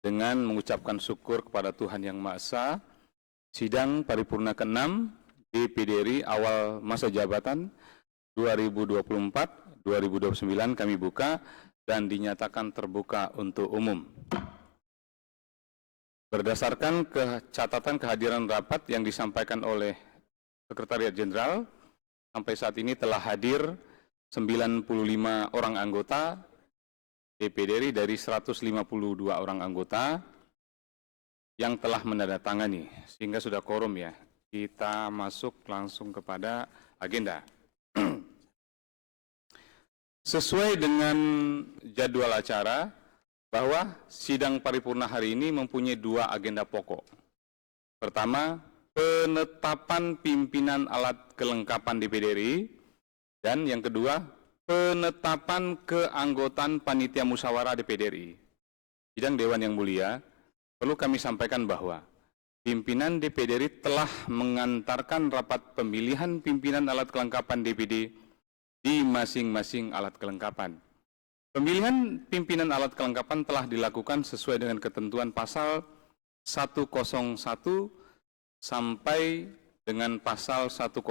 dengan mengucapkan syukur kepada Tuhan Yang Maha Esa, sidang paripurna ke-6 DPD RI awal masa jabatan 2024-2029 kami buka dan dinyatakan terbuka untuk umum. Berdasarkan catatan kehadiran rapat yang disampaikan oleh Sekretariat Jenderal, sampai saat ini telah hadir 95 orang anggota DPD RI dari 152 orang anggota yang telah menandatangani, sehingga sudah quorum ya. Kita masuk langsung kepada agenda. Sesuai dengan jadwal acara, bahwa sidang paripurna hari ini mempunyai 2 agenda pokok. Pertama, penetapan pimpinan alat kelengkapan DPD RI, dan yang kedua, penetapan keanggotaan panitia musyawarah DPD RI. Sidang Dewan yang mulia, perlu kami sampaikan bahwa pimpinan DPD RI telah mengantarkan rapat pemilihan pimpinan alat kelengkapan DPD di masing-masing alat kelengkapan. Pemilihan pimpinan alat kelengkapan telah dilakukan sesuai dengan ketentuan pasal 101 sampai dengan pasal 104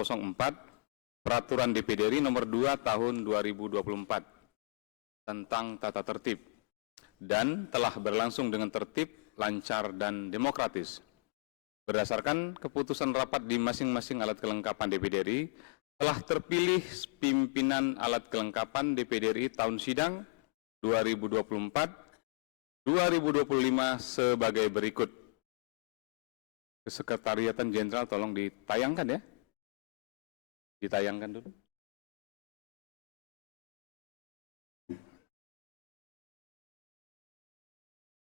Peraturan DPD RI nomor 2 tahun 2024 tentang tata tertib dan telah berlangsung dengan tertib, lancar, dan demokratis. Berdasarkan keputusan rapat di masing-masing alat kelengkapan DPD RI, telah terpilih pimpinan alat kelengkapan DPD RI tahun sidang 2024-2025 sebagai berikut. Kesekretariatan Jenderal tolong ditayangkan ya. Ditayangkan dulu.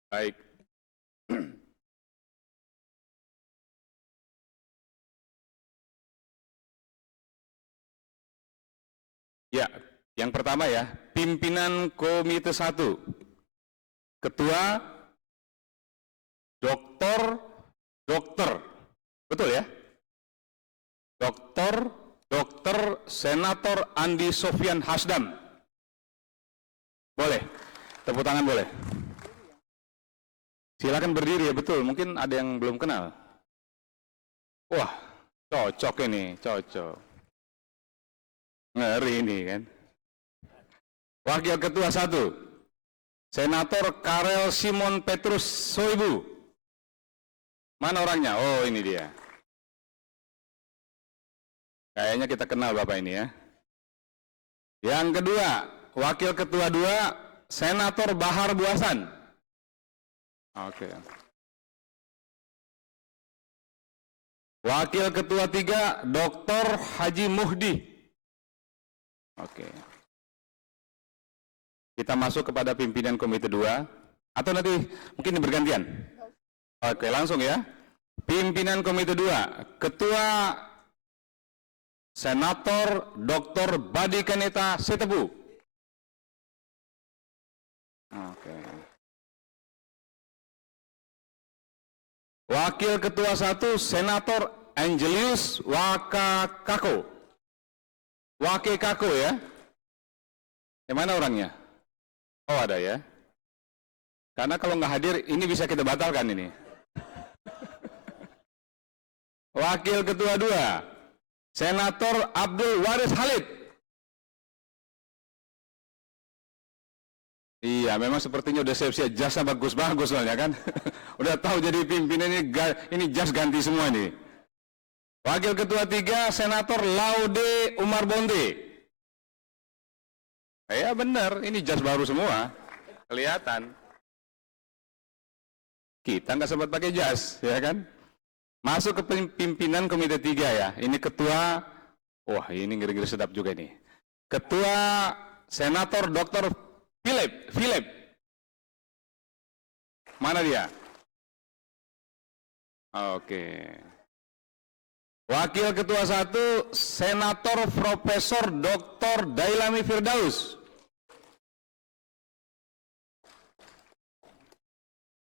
Baik. Ya, yang pertama ya, pimpinan Komite 1. Ketua Dokter, betul ya? Dokter Senator Andi Sofyan Hasdam. Boleh, tepuk tangan boleh. Silakan berdiri ya, betul, mungkin ada yang belum kenal. Wah, cocok ini, cocok. Ngeri ini kan. Wakil Ketua 1, Senator Karel Simon Petrus Soibu. Mana orangnya? Oh, ini dia. Kayaknya kita kenal Bapak ini ya. Yang kedua, Wakil Ketua 2, Senator Bahar Buasan. Oke. Wakil Ketua 3, Dr. Haji Muhdi. Oke. Kita masuk kepada pimpinan Komite 2, atau nanti mungkin bergantian? Oke, langsung ya. Pimpinan Komite 2, Ketua Senator Dr. Badi Kaneta Sitepu. Oke. Wakil Ketua 1, Senator Angelius Wakakako. Wakekako ya. Yang mana orangnya? Oh, ada ya. Karena kalau nggak hadir, ini bisa kita batalkan ini. Wakil Ketua 2, Senator Abdul Waris Halid. Iya, memang sepertinya udah siap-siap, jasnya bagus-bagus soalnya kan. Udah tahu jadi pimpinan ini jas ganti semua nih. Wakil Ketua 3, Senator Laude Umar Bonde. Ya benar, ini jas baru semua. Kelihatan. Kita nggak sempat pakai jas, ya kan? Masuk ke pimpinan Komite 3 ya. Ini Ketua, wah ini ngeri-ngeri sedap juga nih. Ketua Senator Dr. Philip. Mana dia? Oke. Wakil Ketua 1, Senator Profesor Dr. Dailami Firdaus.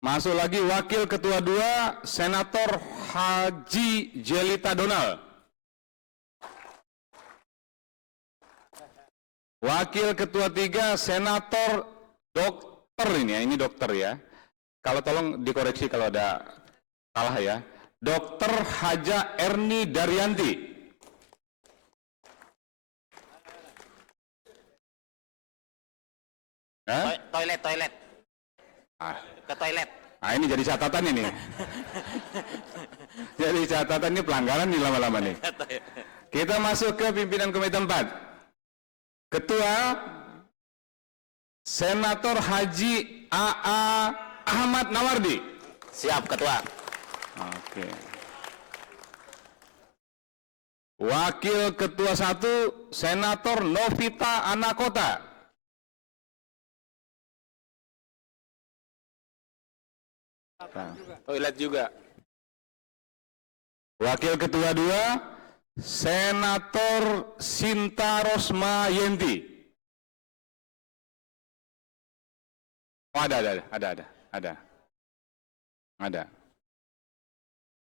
Masuk lagi Wakil Ketua 2, Senator Haji Jelita Donald. Wakil Ketua 3, Senator Dokter ini dokter ya. Kalau tolong dikoreksi kalau ada salah ya. Dr. Haja Erni Daryanti. Toilet. Ke toilet. Ini jadi catatan ini. Jadi catatan ini pelanggaran nih lama-lama nih. Kita masuk ke pimpinan Komite 4. Ketua Senator Haji A.A. Ahmad Nawardi. Siap, Ketua. Oke. Wakil Ketua 1 Senator Novita Anakota. Toilet juga. Wakil Ketua 2 Senator Sinta Rosma Yenti. Oh, ada.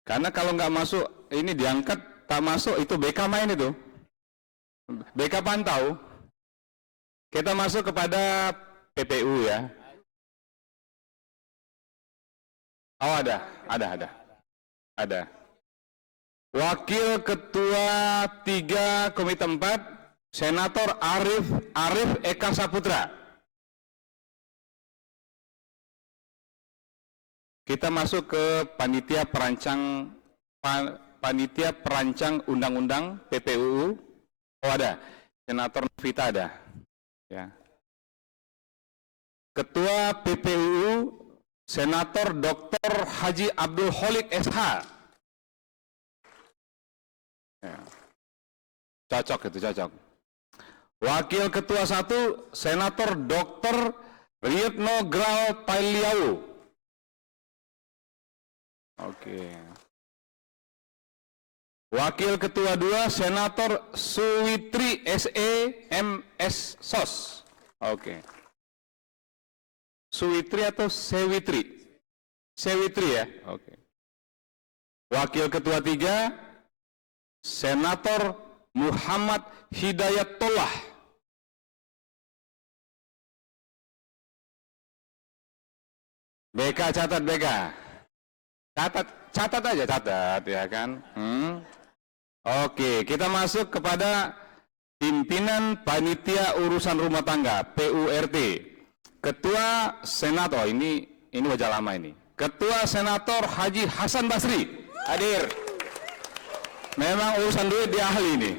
Karena kalau nggak masuk, ini diangkat, tak masuk, itu BK main itu. BK pantau. Kita masuk kepada PPU ya. Oh, ada. Wakil Ketua 3 Komite 4 Senator Arif Eka Saputra. Kita masuk ke panitia perancang undang-undang PPUU. Oh, ada. Senator Novita ada. Ya. Ketua PPUU Senator Dr. Haji Abdul Kholik SH. Ya. Cocok. Wakil Ketua 1 Senator Dr. Rietno Gral Pailiau. Oke. Wakil Ketua 2 Senator Suwitri SE MS SOS. Oke. Suwitri atau Sewitri? Sewitri ya? Oke. Wakil Ketua 3 Senator Muhammad Hidayatullah. BK catat BK. Catat ya kan. Oke, kita masuk kepada pimpinan panitia urusan rumah tangga PURT. Ketua Senator ini wajah lama ini. Ketua Senator Haji Hasan Basri hadir. Memang urusan duit dia ahli ini.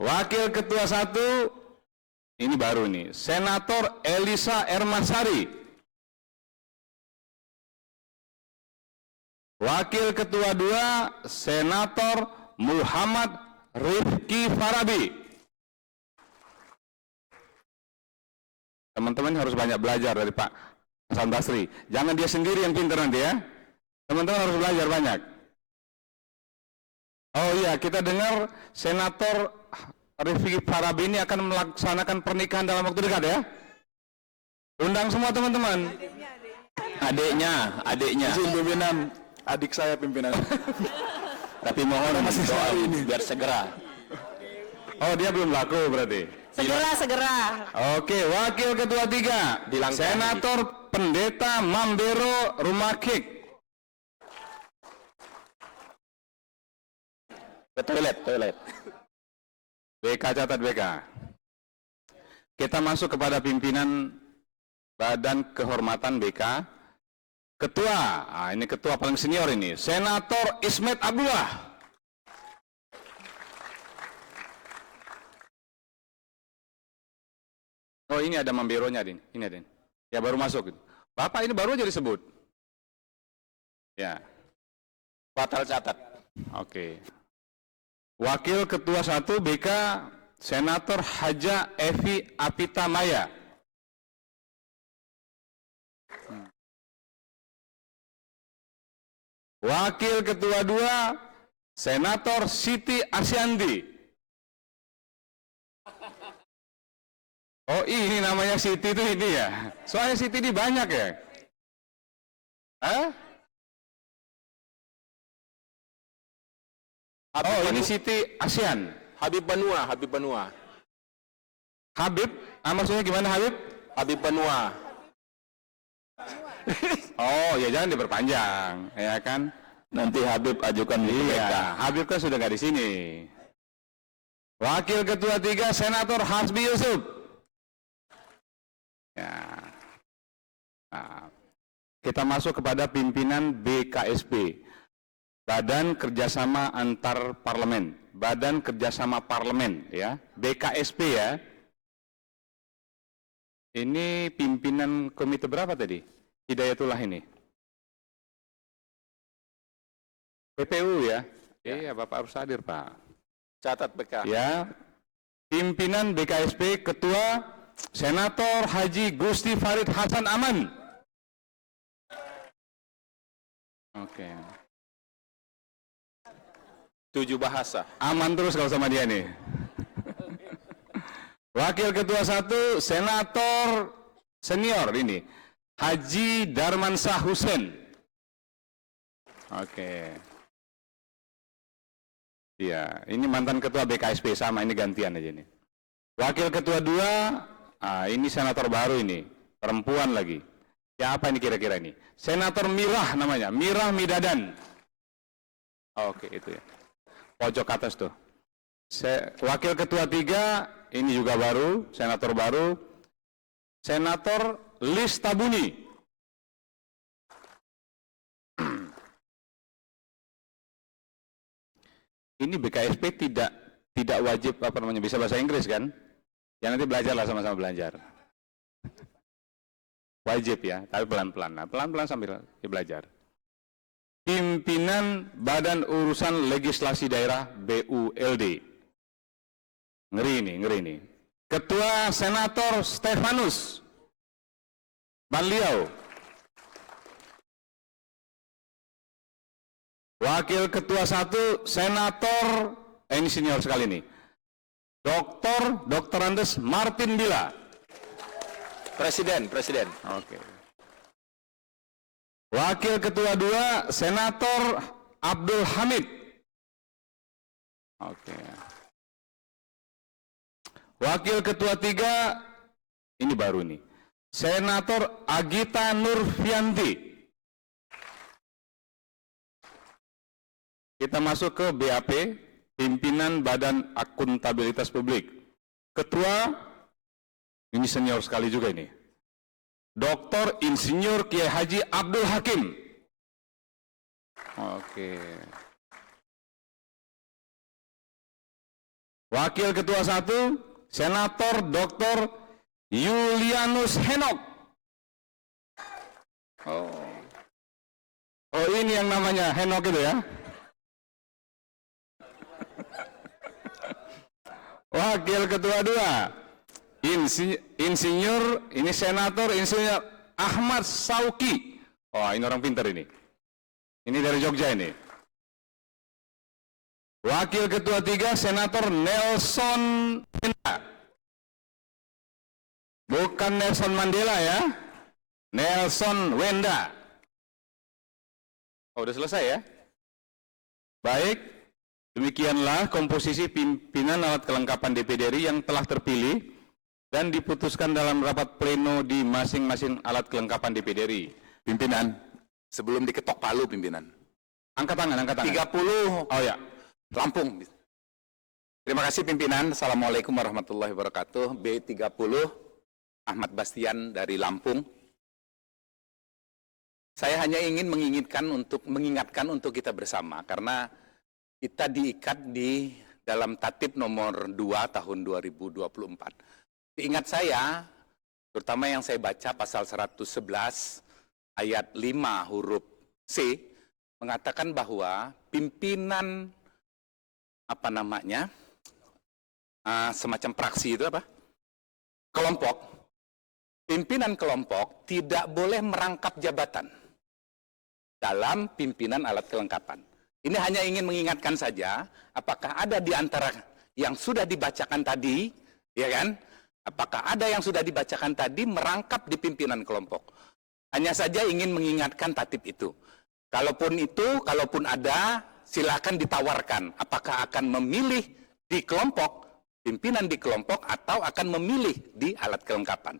Wakil Ketua 1 ini baru nih, Senator Elisa Ermasari. Wakil Ketua 2 Senator Muhammad Rifki Farabi. Teman-teman harus banyak belajar dari Pak Hasan Basri. Jangan dia sendiri yang pintar nanti ya. Teman-teman harus belajar banyak. Oh iya, kita dengar Senator Rifki Farabi ini akan melaksanakan pernikahan dalam waktu dekat ya. Undang semua teman-teman. Adiknya. Izin pimpinan, adik saya pimpinan. Tapi mohon doa ini biar segera. Oh, dia belum laku berarti. Segera. Oke, Wakil Ketua 3 Senator Pendeta Mambero Rumakik. Ke toilet. BK catat BK. Kita masuk kepada pimpinan Badan Kehormatan BK. Ketua, ini ketua paling senior ini, Senator Ismet Abdullah. Oh, ini ada Mamberonya, Din. Ini ada. Ya, baru masuk. Bapak ini baru aja disebut. Ya. Batal catat. Oke. Wakil Ketua 1 BK Senator Haja Evi Apita Maya. Wakil Ketua 2 Senator Siti Asyanti. Oh, ini namanya Siti itu ini ya. Soalnya Siti ini banyak ya. Hah? Oh, ini Siti Asyan. Habib Banua. Habib? Maksudnya gimana Habib? Habib Banua. Oh, ya jangan diperpanjang, ya kan? Nanti Habib ajukan di PK. Iya, Habib kan sudah nggak di sini. Wakil Ketua 3 Senator Hasbi Yusuf. Ya. Nah, kita masuk kepada pimpinan BKSP, Badan Kerjasama Antar Parlemen, Badan Kerjasama Parlemen, ya, BKSP ya. Ini pimpinan komite berapa tadi? Hidayatullah ini. PPU ya? Iya, Bapak harus hadir, Pak. Catat BK. Ya, pimpinan BKSP Ketua Senator Haji Gusti Farid Hasan Aman. Oke. 7 bahasa. Aman terus kalau sama dia nih. Wakil Ketua 1 Senator Senior ini Haji Darmansyah Hussein. Oke. Iya, ini mantan Ketua BKSP sama, ini gantian aja nih. Wakil Ketua 2, ini senator baru ini, perempuan lagi. Siapa ini kira-kira ini? Senator Mirah namanya, Mirah Midadan. Oke, itu ya. Pojok atas tuh. Wakil Ketua 3, ini juga baru, senator baru. Senator Lis Tabuni. Ini BKSP tidak wajib bisa bahasa Inggris kan? Ya nanti belajarlah sama-sama belajar. Wajib ya, tapi pelan-pelan. Nah, pelan-pelan sambil belajar. Pimpinan Badan Urusan Legislasi Daerah BULD. Ngeri ini. Ketua Senator Stefanus Banliau. Wakil Ketua 1 Senator, ini senior sekali nih, Dr. Andes Martin Bila. Presiden. Oke. Wakil Ketua 2 Senator Abdul Hamid. Oke. Wakil Ketua 3, ini baru nih, Senator Agita Nurfianti. Kita masuk ke BAP, Pimpinan Badan Akuntabilitas Publik. Ketua, ini senior sekali juga ini, Dr. Insinyur Kiai Haji Abdul Hakim. Oke. Wakil Ketua 1, Senator Dr. Julianus Henok. Oh ini yang namanya Henok itu ya. Wakil Ketua 2, Insinyur, ini Senator Insinyur Ahmad Sauki. Oh, ini orang pintar ini. Ini dari Jogja ini. Wakil Ketua 3, Senator Nelson Wenda. Bukan Nelson Mandela ya. Nelson Wenda. Oh, udah selesai ya? Baik. Demikianlah komposisi pimpinan alat kelengkapan DPD RI yang telah terpilih dan diputuskan dalam rapat pleno di masing-masing alat kelengkapan DPD RI. Pimpinan, sebelum diketok palu pimpinan. Angkat tangan. 30. Oh ya. Lampung. Terima kasih pimpinan. Assalamualaikum warahmatullahi wabarakatuh. B30 Ahmad Bastian dari Lampung. Saya hanya ingin mengingatkan untuk kita bersama karena kita diikat di dalam Tatip nomor 2 tahun 2024. Ingat saya, terutama yang saya baca pasal 111 ayat 5 huruf C, mengatakan bahwa pimpinan semacam praksi itu kelompok, pimpinan kelompok tidak boleh merangkap jabatan dalam pimpinan alat kelengkapan. Ini hanya ingin mengingatkan saja, apakah ada di antara yang sudah dibacakan tadi, ya kan? Apakah ada yang sudah dibacakan tadi merangkap di pimpinan kelompok? Hanya saja ingin mengingatkan tatip itu. Kalaupun ada, silakan ditawarkan. Apakah akan memilih di kelompok, pimpinan di kelompok, atau akan memilih di alat kelengkapan.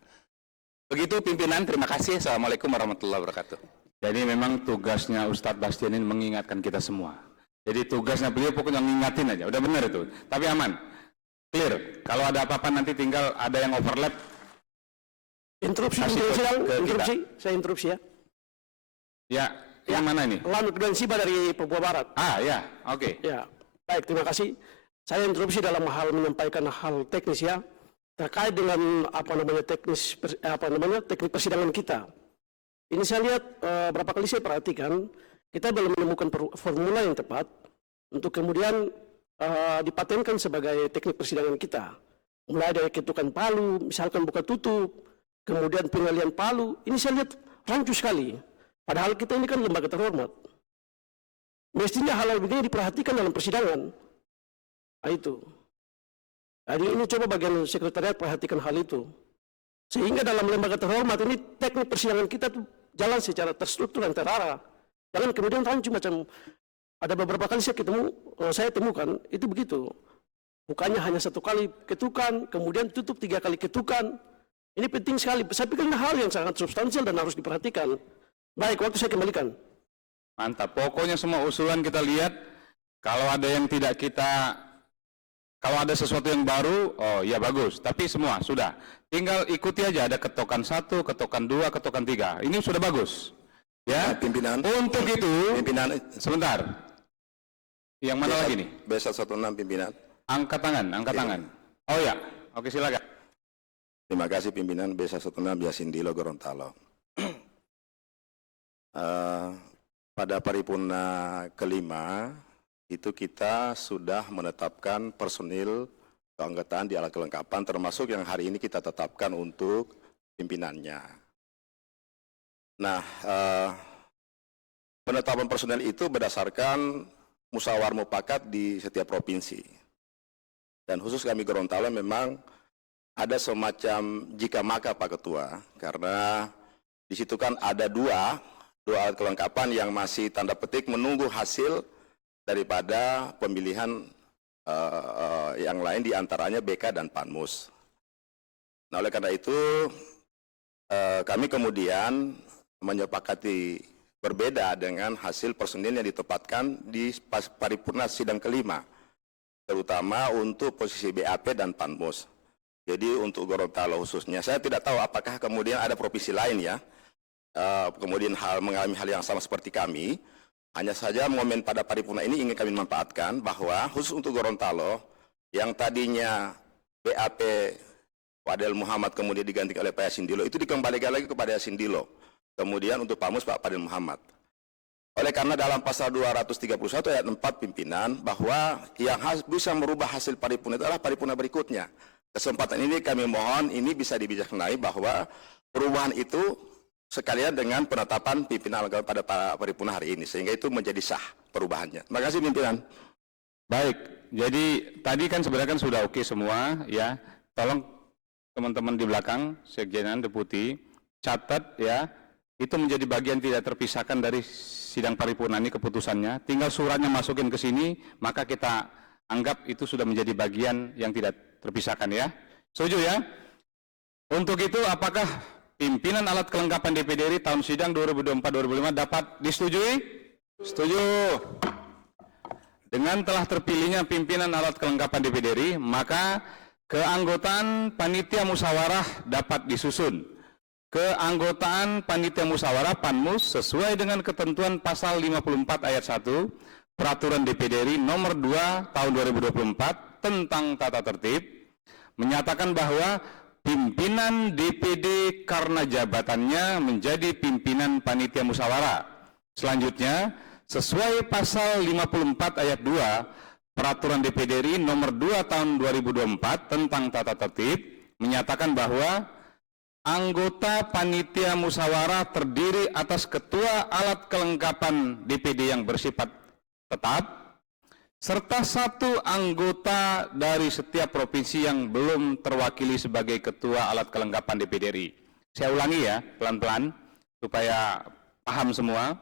Begitu pimpinan, terima kasih. Assalamualaikum warahmatullahi wabarakatuh. Jadi memang tugasnya Ustadz Bastian ini mengingatkan kita semua. Jadi tugasnya beliau pokoknya ngingatin aja, udah benar itu. Tapi aman, clear. Kalau ada apa-apa nanti tinggal ada yang overlap. Interupsi, Kasih interupsi, saya interupsi ya. Ya, yang mana ini? Lanut dan Siba dari Papua Barat. Ah ya, oke. Ya, baik, terima kasih. Saya interupsi dalam hal menyampaikan hal teknis ya, terkait dengan teknik persidangan kita. Ini saya lihat berapa kali saya perhatikan, kita belum menemukan formula yang tepat untuk kemudian dipatenkan sebagai teknik persidangan kita. Mulai dari ketukan palu, misalkan buka tutup, kemudian pengalian palu, ini saya lihat rancu sekali. Padahal kita ini kan lembaga terhormat. Mestinya hal-hal begini diperhatikan dalam persidangan. Nah, itu. Jadi ini coba bagian sekretariat perhatikan hal itu. Sehingga dalam lembaga terhormat ini teknik persidangan kita tuh jalan secara terstruktur dan terarah. Jangan kemudian rancu macam ada beberapa kali saya temukan itu begitu. Bukannya hanya satu kali ketukan, kemudian tutup 3 kali ketukan. Ini penting sekali. Saya pikir ini hal yang sangat substansial dan harus diperhatikan. Baik, waktu saya kembalikan. Mantap. Pokoknya semua usulan kita lihat. Kalau ada yang tidak kita, kalau ada sesuatu yang baru, oh ya bagus. Tapi semua sudah. Tinggal ikuti aja. Ada ketokan 1, ketokan 2, ketokan 3. Ini sudah bagus. Ya. Pimpinan. Untuk itu, Pimpinan. sebentar. Yang mana lagi nih? B116 pimpinan. Angkat tangan, angkat tangan. Oh ya, oke silakan. Terima kasih pimpinan B116 Yasindilo Gorontalo. Pada paripurna kelima itu kita sudah menetapkan personil keanggotaan di alat kelengkapan termasuk yang hari ini kita tetapkan untuk pimpinannya. Nah, penetapan personil itu berdasarkan musyawarah mufakat di setiap provinsi. Dan khusus kami Gorontalo memang ada semacam jika maka Pak Ketua, karena di situ kan ada dua alat kelengkapan yang masih tanda petik menunggu hasil daripada pemilihan yang lain diantaranya BK dan Panmus. Nah oleh karena itu kami kemudian menyepakati berbeda dengan hasil personil yang ditempatkan di paripurna sidang kelima, terutama untuk posisi BAP dan Panmus. Jadi untuk Gorontalo khususnya, saya tidak tahu apakah kemudian ada provinsi lain ya, kemudian mengalami hal yang sama seperti kami. Hanya saja momen pada paripurna ini ingin kami manfaatkan bahwa khusus untuk Gorontalo, yang tadinya BAP Fadel Muhammad kemudian diganti oleh Pak Yasindilo, itu dikembalikan lagi kepada Yasindilo. Kemudian untuk Pamus Pak Fadel Muhammad. Oleh karena dalam pasal 231 ayat 4 pimpinan, bahwa yang bisa merubah hasil paripurna itu adalah paripurna berikutnya. Kesempatan ini kami mohon ini bisa dibijaksanai bahwa perubahan itu sekalian dengan penetapan pimpinan pada paripurna hari ini, sehingga itu menjadi sah perubahannya. Terima kasih pimpinan. Baik, jadi tadi kan sebenarnya kan sudah oke semua ya. Tolong teman-teman di belakang, sekjenan, deputi, catat ya. Itu menjadi bagian tidak terpisahkan dari sidang paripurna ini keputusannya. Tinggal suratnya masukin ke sini, maka kita anggap itu sudah menjadi bagian yang tidak terpisahkan ya. Setuju ya? Untuk itu apakah pimpinan alat kelengkapan DPD RI tahun sidang 2024-2025 dapat disetujui? Setuju. Dengan telah terpilihnya pimpinan alat kelengkapan DPD RI, maka keanggotaan panitia musyawarah dapat disusun. Keanggotaan panitia musyawarah Panmus sesuai dengan ketentuan pasal 54 ayat 1 Peraturan DPD RI nomor 2 tahun 2024 tentang tata tertib menyatakan bahwa pimpinan DPD karena jabatannya menjadi pimpinan panitia musyawarah. Selanjutnya, sesuai pasal 54 ayat 2 Peraturan DPD RI nomor 2 tahun 2024 tentang tata tertib menyatakan bahwa anggota panitia musyawarah terdiri atas ketua alat kelengkapan DPD yang bersifat tetap, serta satu anggota dari setiap provinsi yang belum terwakili sebagai ketua alat kelengkapan DPD RI. Saya ulangi ya, pelan-pelan, supaya paham semua.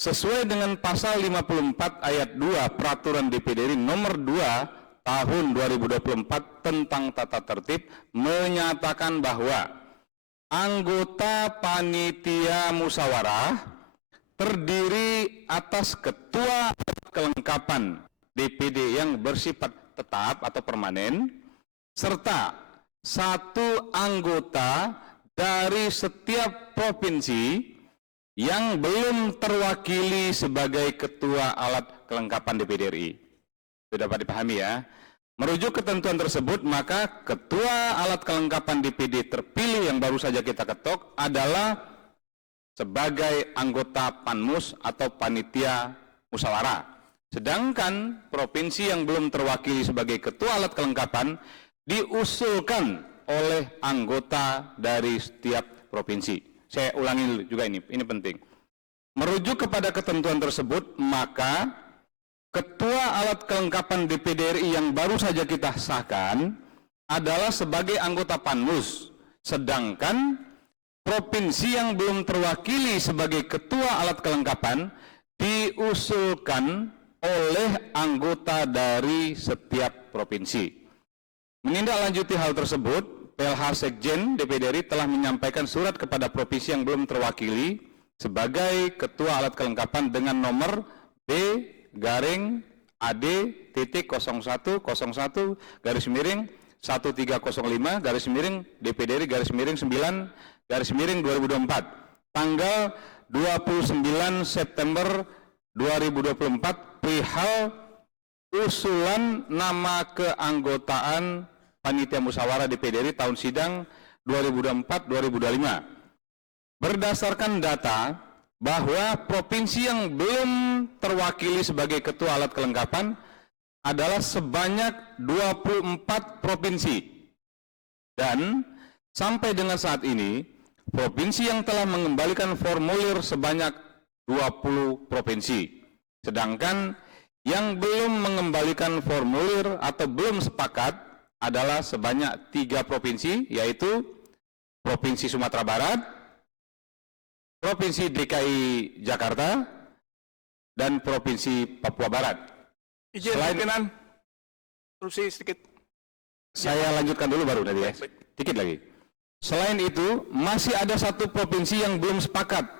Sesuai dengan pasal 54 ayat 2 Peraturan DPD RI nomor 2 tahun 2024 tentang tata tertib menyatakan bahwa anggota panitia musyawarah terdiri atas ketua kelengkapan DPD yang bersifat tetap atau permanen, serta satu anggota dari setiap provinsi yang belum terwakili sebagai ketua alat kelengkapan DPD RI. Sudah dapat dipahami ya? Merujuk ketentuan tersebut, maka ketua alat kelengkapan DPD terpilih yang baru saja kita ketok adalah sebagai anggota Panmus atau panitia musyawarah. Sedangkan provinsi yang belum terwakili sebagai ketua alat kelengkapan diusulkan oleh anggota dari setiap provinsi. Saya ulangi juga ini penting. Merujuk kepada ketentuan tersebut, maka ketua alat kelengkapan DPD RI yang baru saja kita sahkan adalah sebagai anggota Panmus, sedangkan provinsi yang belum terwakili sebagai ketua alat kelengkapan diusulkan oleh anggota dari setiap provinsi. Menindaklanjuti hal tersebut, PLH Sekjen DPD RI telah menyampaikan surat kepada provinsi yang belum terwakili sebagai ketua alat kelengkapan dengan nomor B-AD-1305-1305-DPD-9-2024 tanggal 29 September 2024 perihal usulan nama keanggotaan panitia musyawarah DPD RI tahun sidang 2024-2025. Berdasarkan data bahwa provinsi yang belum terwakili sebagai ketua alat kelengkapan adalah sebanyak 24 provinsi. Dan sampai dengan saat ini, provinsi yang telah mengembalikan formulir sebanyak 20 provinsi. Sedangkan yang belum mengembalikan formulir atau belum sepakat adalah sebanyak 3 provinsi, yaitu Provinsi Sumatera Barat, Provinsi DKI Jakarta, dan Provinsi Papua Barat. Izin pimpinan, terusih sedikit. Saya lanjutkan dulu baru tadi ya, sedikit lagi. Selain itu, masih ada satu provinsi yang belum sepakat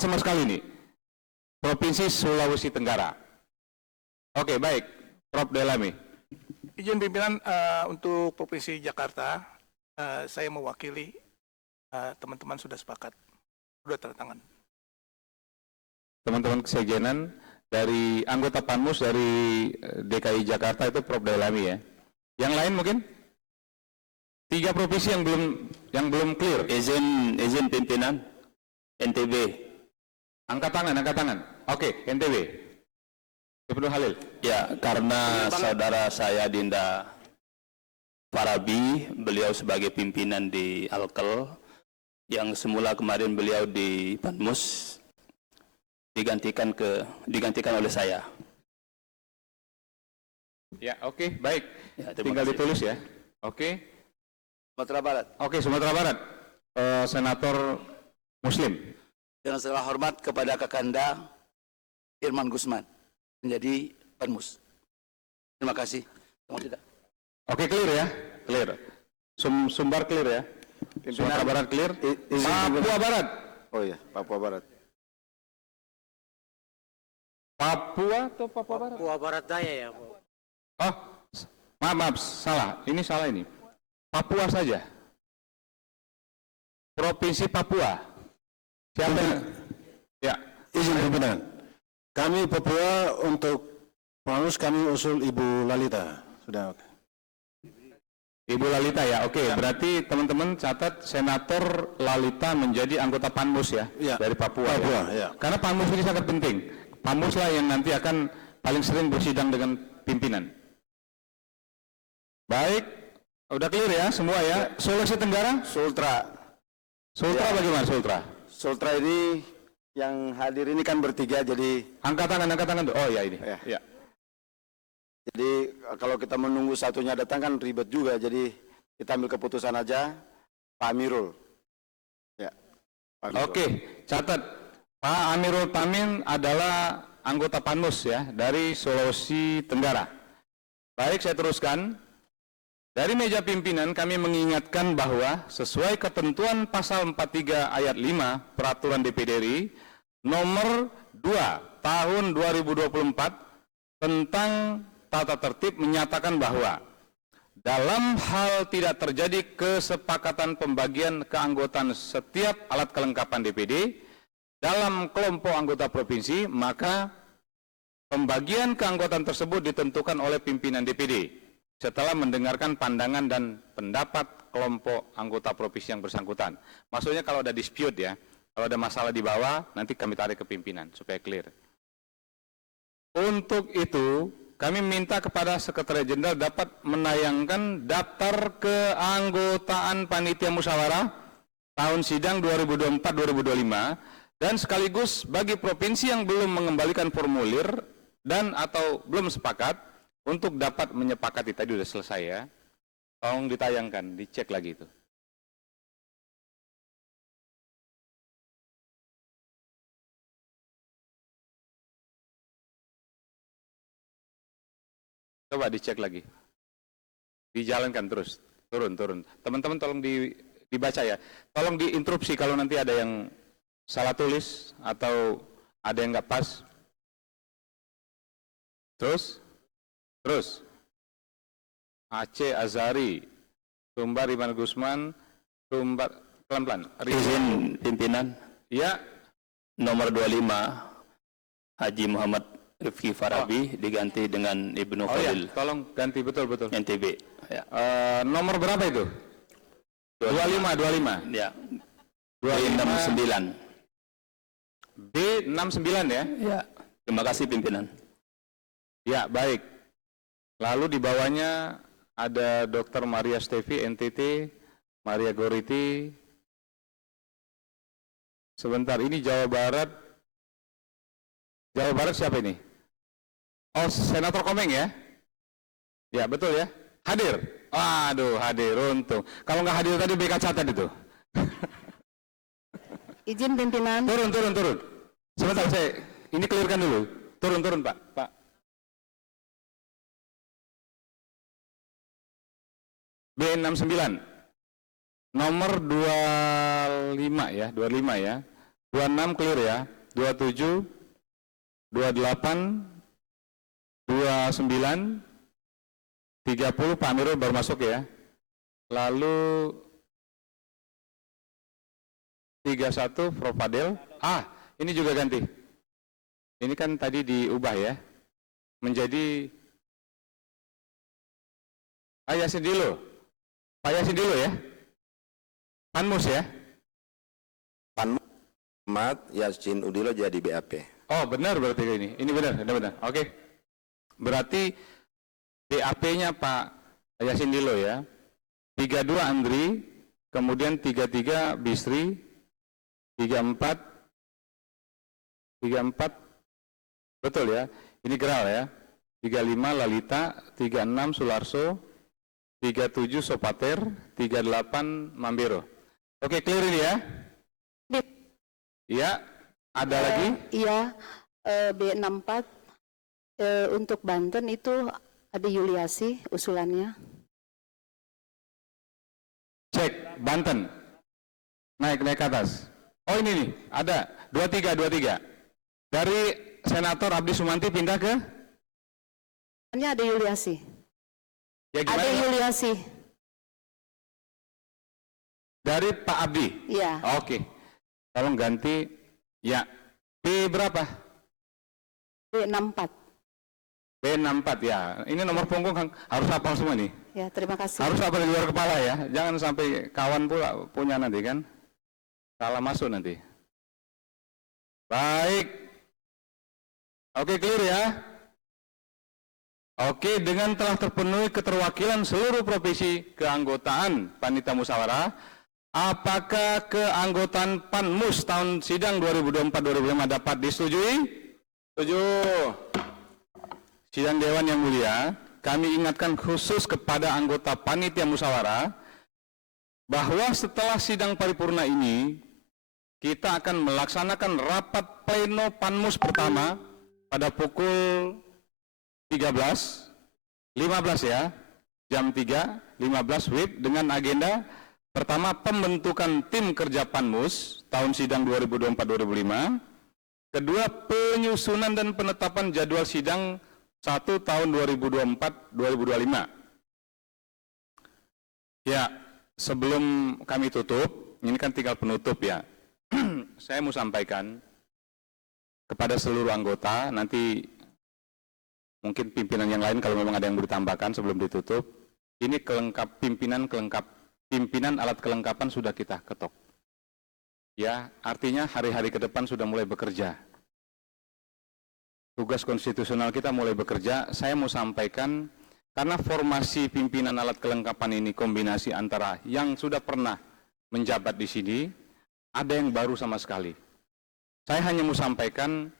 sama sekali nih, Provinsi Sulawesi Tenggara. Oke, baik, Prof. Delami. Izin pimpinan, untuk Provinsi Jakarta, saya mewakili, teman-teman sudah sepakat, sudah tanda tangan. Teman-teman kesekjenan dari anggota Panmus dari DKI Jakarta itu Prof. Delami ya. Yang lain mungkin? 3 provinsi yang belum clear. Izin pimpinan NTB. Angkat tangan. Oke, NTB. Ibnu Halil. Ya, karena saudara saya Dinda Farabi, beliau sebagai pimpinan di Alkel, yang semula kemarin beliau di Panmus, digantikan oleh saya. Ya, oke, baik. Ya, terima Tinggal kasih. ditulis ya. Oke. Sumatera Barat. Oke, Sumatera Barat. Senator Muslim. Dengan segala hormat kepada Kakanda Irman Gusman menjadi Panmus. Terima kasih. Tidak. Oke, clear ya? Clear. Sumbar clear ya? Sumatera Barat clear. Papua Barat. Oh iya, Papua Barat. Papua atau Papua Barat? Papua Barat Daya ya, Bu. Oh, maaf, salah. Ini salah ini. Papua saja. Provinsi Papua. Siapa? Ya. Izin pimpinan, kami Papua untuk Panmus kami usul Ibu Lalita. Sudah oke. Ibu Lalita ya, oke. Berarti teman-teman catat Senator Lalita menjadi anggota Panmus ya, Ya. dari Papua. Papua, Ya. ya. Karena Panmus ini sangat penting. Panmus lah yang nanti akan paling sering bersidang dengan pimpinan. Baik, udah clear ya semua ya. Sulawesi Tenggara? Sultra. Sultra Ya. bagaimana Sultra? Sultra ini yang hadir ini kan bertiga, jadi Angkat tangan. Oh ya ini. Ya. Ya. Jadi kalau kita menunggu satunya datang kan ribet juga, jadi kita ambil keputusan aja, Pak Amirul. Ya. Pak Amirul. Oke, catat. Pak Amirul Tamin adalah anggota Panmus ya dari Sulawesi Tenggara. Baik, saya teruskan. Dari meja pimpinan kami mengingatkan bahwa sesuai ketentuan pasal 43 ayat 5 Peraturan DPD RI nomor 2 tahun 2024 tentang tata tertib menyatakan bahwa dalam hal tidak terjadi kesepakatan pembagian keanggotaan setiap alat kelengkapan DPD dalam kelompok anggota provinsi, maka pembagian keanggotaan tersebut ditentukan oleh pimpinan DPD setelah mendengarkan pandangan dan pendapat kelompok anggota provinsi yang bersangkutan. Maksudnya kalau ada dispute ya, kalau ada masalah di bawah, nanti kami tarik ke pimpinan supaya clear. Untuk itu, kami minta kepada Sekretariat Jenderal dapat menayangkan daftar keanggotaan Panitia Musyawarah tahun sidang 2024-2025 dan sekaligus bagi provinsi yang belum mengembalikan formulir dan atau belum sepakat untuk dapat menyepakati. Tadi sudah selesai ya. Tolong ditayangkan, dicek lagi itu. Coba dicek lagi. Dijalankan terus. Turun. Teman-teman tolong dibaca ya. Tolong diinterupsi kalau nanti ada yang salah tulis atau ada yang nggak pas. Terus. Aceh Azhari, Sumbar Iman Gusman, Sumbar pelan-pelan. Izin pimpinan. Ya, Nomor 25 Haji Muhammad Rifki Farabi diganti dengan Ibnu oh ya, Fadil tolong ganti betul. NTB. Ya. Nomor berapa itu? 25. Ya. 25. B69. B69 ya? Ya. Terima kasih pimpinan. Ya, baik. Lalu di bawahnya ada Dr. Maria Stevi, NTT, Maria Goriti. Sebentar, ini Jawa Barat. Jawa Barat siapa ini? Oh, Senator Komeng ya? Ya, betul ya? Hadir? Aduh, hadir, untung. Kalau nggak hadir tadi BK catat itu. Izin pimpinan. Turun. Sebentar, ini clearkan dulu. Turun, Pak. B69 nomor 25 ya, 26 clear ya, 27, 28, 29, 30 Pak Amirul baru masuk ya, lalu 31 Prof. Fadel, ini juga ganti, ini kan tadi diubah ya, menjadi Yasin Dilo. Pak Yasin dulu ya. Panmus ya. Ahmad Yasin Udilo jadi BAP. Oh benar berarti ini. Ini benar. Oke. Berarti BAP-nya Pak Yasin Dilo ya. 32 Andri, kemudian 33 Bisri, 34 betul ya. Ini Geral ya. 35 Lalita, 36 Sularso, 37 Sopater, 38 Mambero. Oke, clear ini ya? Iya, ada lagi? Iya, B64 untuk Banten itu ada Yuliasi usulannya. Cek, Banten. Naik ke atas. Oh ini nih, ada 23. Dari Senator Abdi Sumanti pindah ke? Ini ada Yuliasi. Ya, Ada Yuliasi. Dari Pak Abdi? Iya. Oke. Tolong ganti. Ya. B berapa? B64. B64 ya. Ini nomor punggung harus hafal semua nih. Ya, terima kasih. Harus hafal di luar kepala ya. Jangan sampai kawan pula punya nanti kan. Salah masuk nanti. Baik. Oke, clear ya. Oke, dengan telah terpenuhi keterwakilan seluruh provinsi keanggotaan Panitia Musyawarah, apakah keanggotaan Panmus tahun sidang 2024-2025 dapat disetujui? Setuju. Sidang Dewan yang mulia, kami ingatkan khusus kepada anggota Panitia Musyawarah bahwa setelah sidang paripurna ini, kita akan melaksanakan rapat pleno Panmus pertama pada pukul 13 15 ya, jam 3, 15 WIB dengan agenda pertama pembentukan tim kerja Panmus tahun sidang 2024-2005, kedua penyusunan dan penetapan jadwal sidang 1 tahun 2024-2025. Ya, sebelum kami tutup, ini kan tinggal penutup ya, saya mau sampaikan kepada seluruh anggota, nanti mungkin pimpinan yang lain kalau memang ada yang mau ditambahkan sebelum ditutup, ini pimpinan alat kelengkapan sudah kita ketok. Ya, artinya hari-hari ke depan sudah mulai bekerja. Tugas konstitusional kita mulai bekerja. Saya mau sampaikan, karena formasi pimpinan alat kelengkapan ini kombinasi antara yang sudah pernah menjabat di sini, ada yang baru sama sekali. Saya hanya mau sampaikan,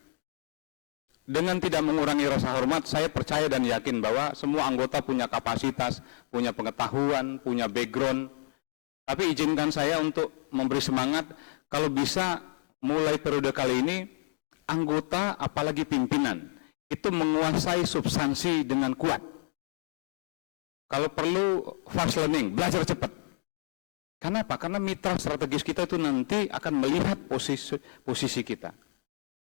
dengan tidak mengurangi rasa hormat, saya percaya dan yakin bahwa semua anggota punya kapasitas, punya pengetahuan, punya background. Tapi izinkan saya untuk memberi semangat, kalau bisa mulai periode kali ini, anggota apalagi pimpinan, itu menguasai substansi dengan kuat. Kalau perlu fast learning, belajar cepat. Kenapa? Karena mitra strategis kita itu nanti akan melihat posisi kita.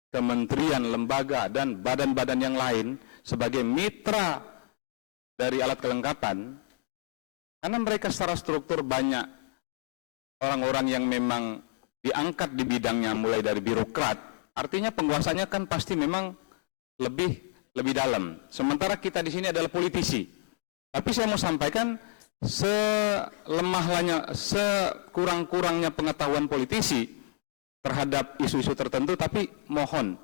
Kementerian, lembaga, dan badan-badan yang lain sebagai mitra dari alat kelengkapan, karena mereka secara struktur banyak orang-orang yang memang diangkat di bidangnya mulai dari birokrat, artinya penguasanya kan pasti memang lebih dalam. Sementara kita di sini adalah politisi. Tapi saya mau sampaikan, sekurang-kurangnya pengetahuan politisi terhadap isu-isu tertentu, tapi mohon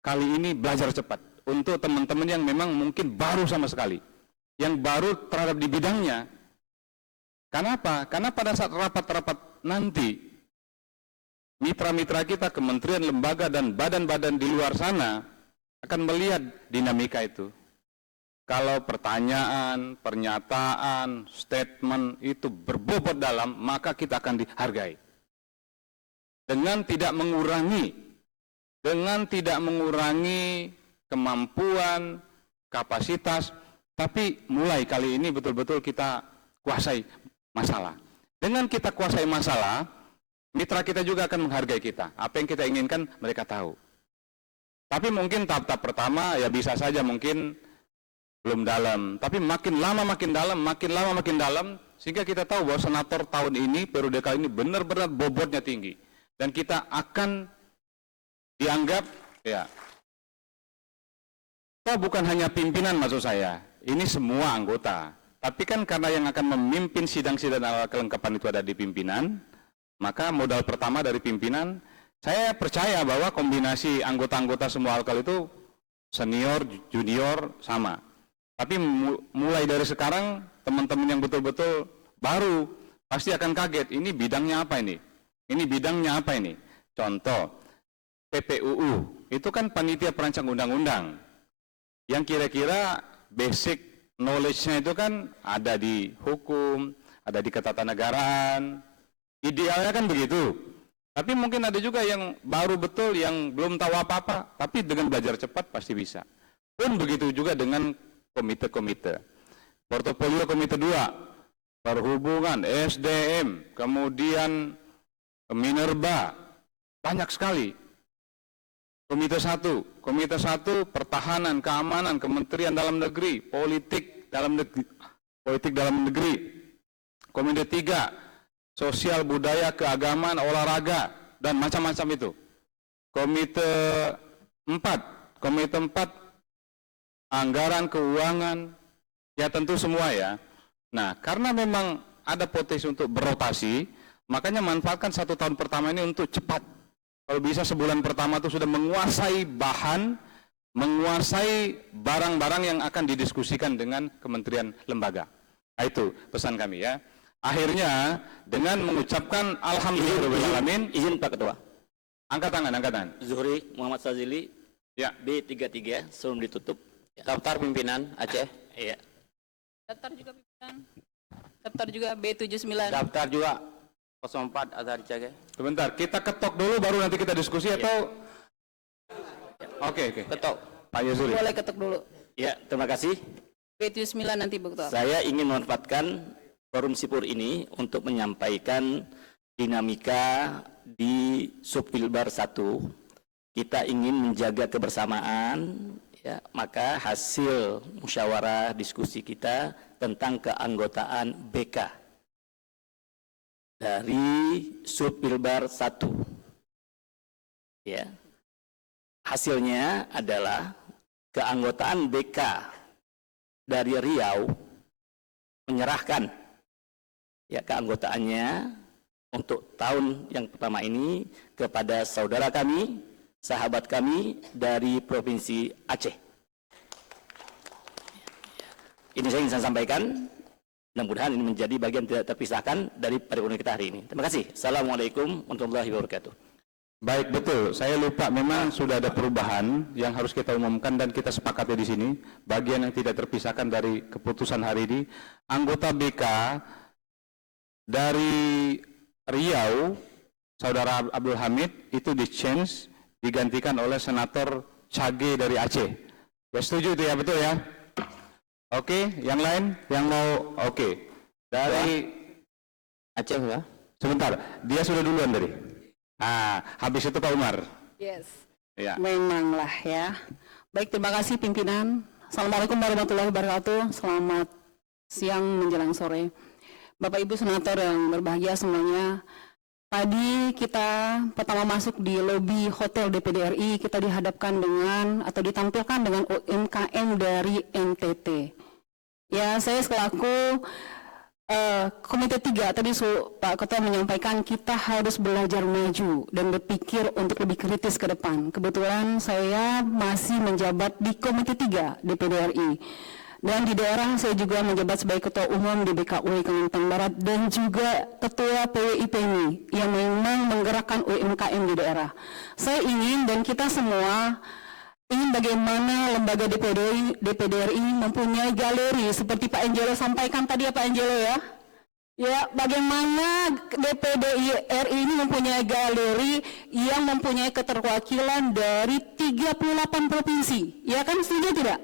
kali ini belajar cepat untuk teman-teman yang memang mungkin baru sama sekali, yang baru terhadap di bidangnya. Kenapa? Karena pada saat rapat-rapat nanti, mitra-mitra kita, kementerian, lembaga, dan badan-badan di luar sana akan melihat dinamika itu. Kalau pertanyaan, pernyataan, statement itu berbobot dalam, maka kita akan dihargai. Dengan tidak mengurangi kemampuan, kapasitas, tapi mulai kali ini betul-betul kita kuasai masalah. Dengan kita kuasai masalah, mitra kita juga akan menghargai kita. Apa yang kita inginkan, mereka tahu. Tapi mungkin tahap-tahap pertama, ya bisa saja mungkin belum dalam, tapi makin lama makin dalam, sehingga kita tahu bahwa senator tahun ini, periode kali ini benar-benar bobotnya tinggi, dan kita akan dianggap, ya, bukan hanya pimpinan maksud saya, ini semua anggota, tapi kan karena yang akan memimpin sidang-sidang alat kelengkapan itu ada di pimpinan, maka modal pertama dari pimpinan, saya percaya bahwa kombinasi anggota-anggota semua alkal itu senior, junior, sama. Tapi mulai dari sekarang, teman-teman yang betul-betul baru pasti akan kaget, ini bidangnya apa ini? Ini bidangnya apa ini? Contoh, PPUU, itu kan panitia perancang undang-undang, yang kira-kira basic knowledge-nya itu kan ada di hukum, ada di ketatanegaraan, idealnya kan begitu. Tapi mungkin ada juga yang baru betul, yang belum tahu apa-apa, tapi dengan belajar cepat pasti bisa. Pun begitu juga dengan komite-komite. Portofolio komite 2, perhubungan, SDM, kemudian Minerba, banyak sekali. Komite 1 pertahanan, keamanan, kementerian dalam negeri, politik dalam negeri. Komite 3, sosial, budaya, keagamaan, olahraga, dan macam-macam itu. Komite 4, anggaran, keuangan, ya tentu semua ya. Nah, karena memang ada potensi untuk berotasi, makanya manfaatkan 1 tahun pertama ini untuk cepat. Kalau bisa sebulan pertama itu sudah menguasai bahan, menguasai barang-barang yang akan didiskusikan dengan kementerian lembaga. Nah, itu pesan kami ya. Akhirnya dengan mengucapkan alhamdulillahirobbilalamin. Izin Pak Ketua. Angkat tangan. Zuhri Muhammad Sazili, Ya. B33 sebelum ditutup. Daftar pimpinan Aceh. Iya. Daftar juga pimpinan. Daftar juga B79. Daftar juga 04 Azhar Cage. Sebentar, kita ketok dulu baru nanti kita diskusi atau? Oke. Ketok. Pak Yusri. Boleh ketuk dulu. Ya, terima kasih. B79 nanti Bu Ketua. Saya ingin memanfaatkan forum Sipur ini untuk menyampaikan dinamika di Subpilbar 1. Kita ingin menjaga kebersamaan, ya, maka hasil musyawarah diskusi kita tentang keanggotaan BK dari Subpilbar 1. Ya. Hasilnya adalah keanggotaan BK dari Riau menyerahkan ya keanggotaannya untuk tahun yang pertama ini kepada saudara kami, sahabat kami dari Provinsi Aceh. Ini saya ingin saya sampaikan, mudah-mudahan ini menjadi bagian tidak terpisahkan dari paripurna kita hari ini. Terima kasih. Assalamualaikum warahmatullahi wabarakatuh. Baik, betul. Saya lupa, memang sudah ada perubahan yang harus kita umumkan dan kita sepakati di sini. Bagian yang tidak terpisahkan dari keputusan hari ini, anggota BK dari Riau, Saudara Abdul Hamid, itu di-change, digantikan oleh Senator Cage dari Aceh. Ya, setuju itu ya, betul ya? Oke, yang lain yang mau, oke. Dari Aceh ya? sebentar, dia sudah duluan tadi. Ah, habis itu Pak Umar. Yes. Ya. Memanglah ya. Baik, terima kasih pimpinan. Assalamualaikum warahmatullahi wabarakatuh. Selamat siang menjelang sore. Bapak Ibu Senator yang berbahagia semuanya. Tadi kita pertama masuk di lobi Hotel DPD RI, kita dihadapkan dengan atau ditampilkan dengan UMKM dari NTT. Ya, saya selaku Komite 3 tadi Pak Ketua menyampaikan kita harus belajar maju dan berpikir untuk lebih kritis ke depan. Kebetulan saya masih menjabat di Komite 3 DPD RI. Dan di daerah saya juga menjabat sebagai Ketua Umum di BKUI Kalimantan Barat dan juga Ketua PWI-PMI yang memang menggerakkan UMKM di daerah. Saya ingin dan kita semua ingin bagaimana lembaga DPD RI mempunyai galeri seperti Pak Angelo sampaikan tadi ya Pak Angelo ya. Ya, bagaimana DPD RI ini mempunyai galeri yang mempunyai keterwakilan dari 38 provinsi. Ya kan, setuju tidak?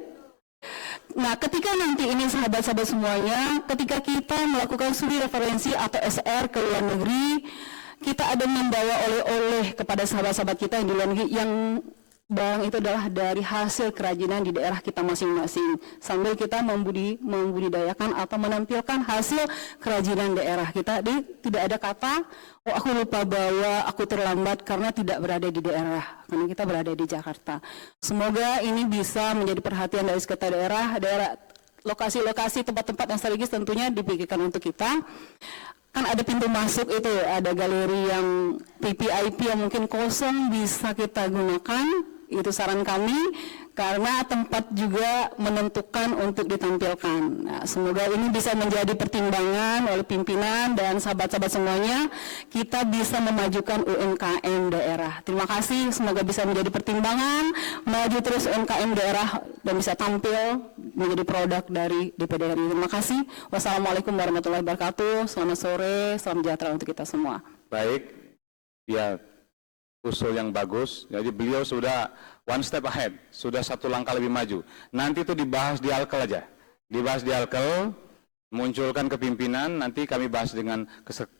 Nah, ketika nanti ini sahabat-sahabat semuanya, ketika kita melakukan studi referensi atau SR ke luar negeri, kita ada membawa oleh-oleh kepada sahabat-sahabat kita yang di luar negeri yang barang itu adalah dari hasil kerajinan di daerah kita masing-masing. Sambil kita membudidayakan atau menampilkan hasil kerajinan daerah kita. Jadi tidak ada kata, oh aku lupa bawa, aku terlambat karena tidak berada di daerah. Karena kita berada di Jakarta. Semoga ini bisa menjadi perhatian dari sekitar daerah, lokasi-lokasi tempat-tempat yang strategis tentunya dipikirkan untuk kita. Kan ada pintu masuk itu, ada galeri yang VVIP yang mungkin kosong bisa kita gunakan. Itu saran kami, karena tempat juga menentukan untuk ditampilkan. Nah, semoga ini bisa menjadi pertimbangan oleh pimpinan dan sahabat-sahabat semuanya, kita bisa memajukan UMKM daerah. Terima kasih, semoga bisa menjadi pertimbangan, maju terus UMKM daerah dan bisa tampil menjadi produk dari DPD RI. Terima kasih. Wassalamualaikum warahmatullahi wabarakatuh. Selamat sore, salam sejahtera untuk kita semua. Baik, ya, usul yang bagus. Jadi beliau sudah one step ahead, sudah satu langkah lebih maju. Nanti itu dibahas di Alkel aja, dibahas di Alkel, munculkan ke pimpinan, nanti kami bahas dengan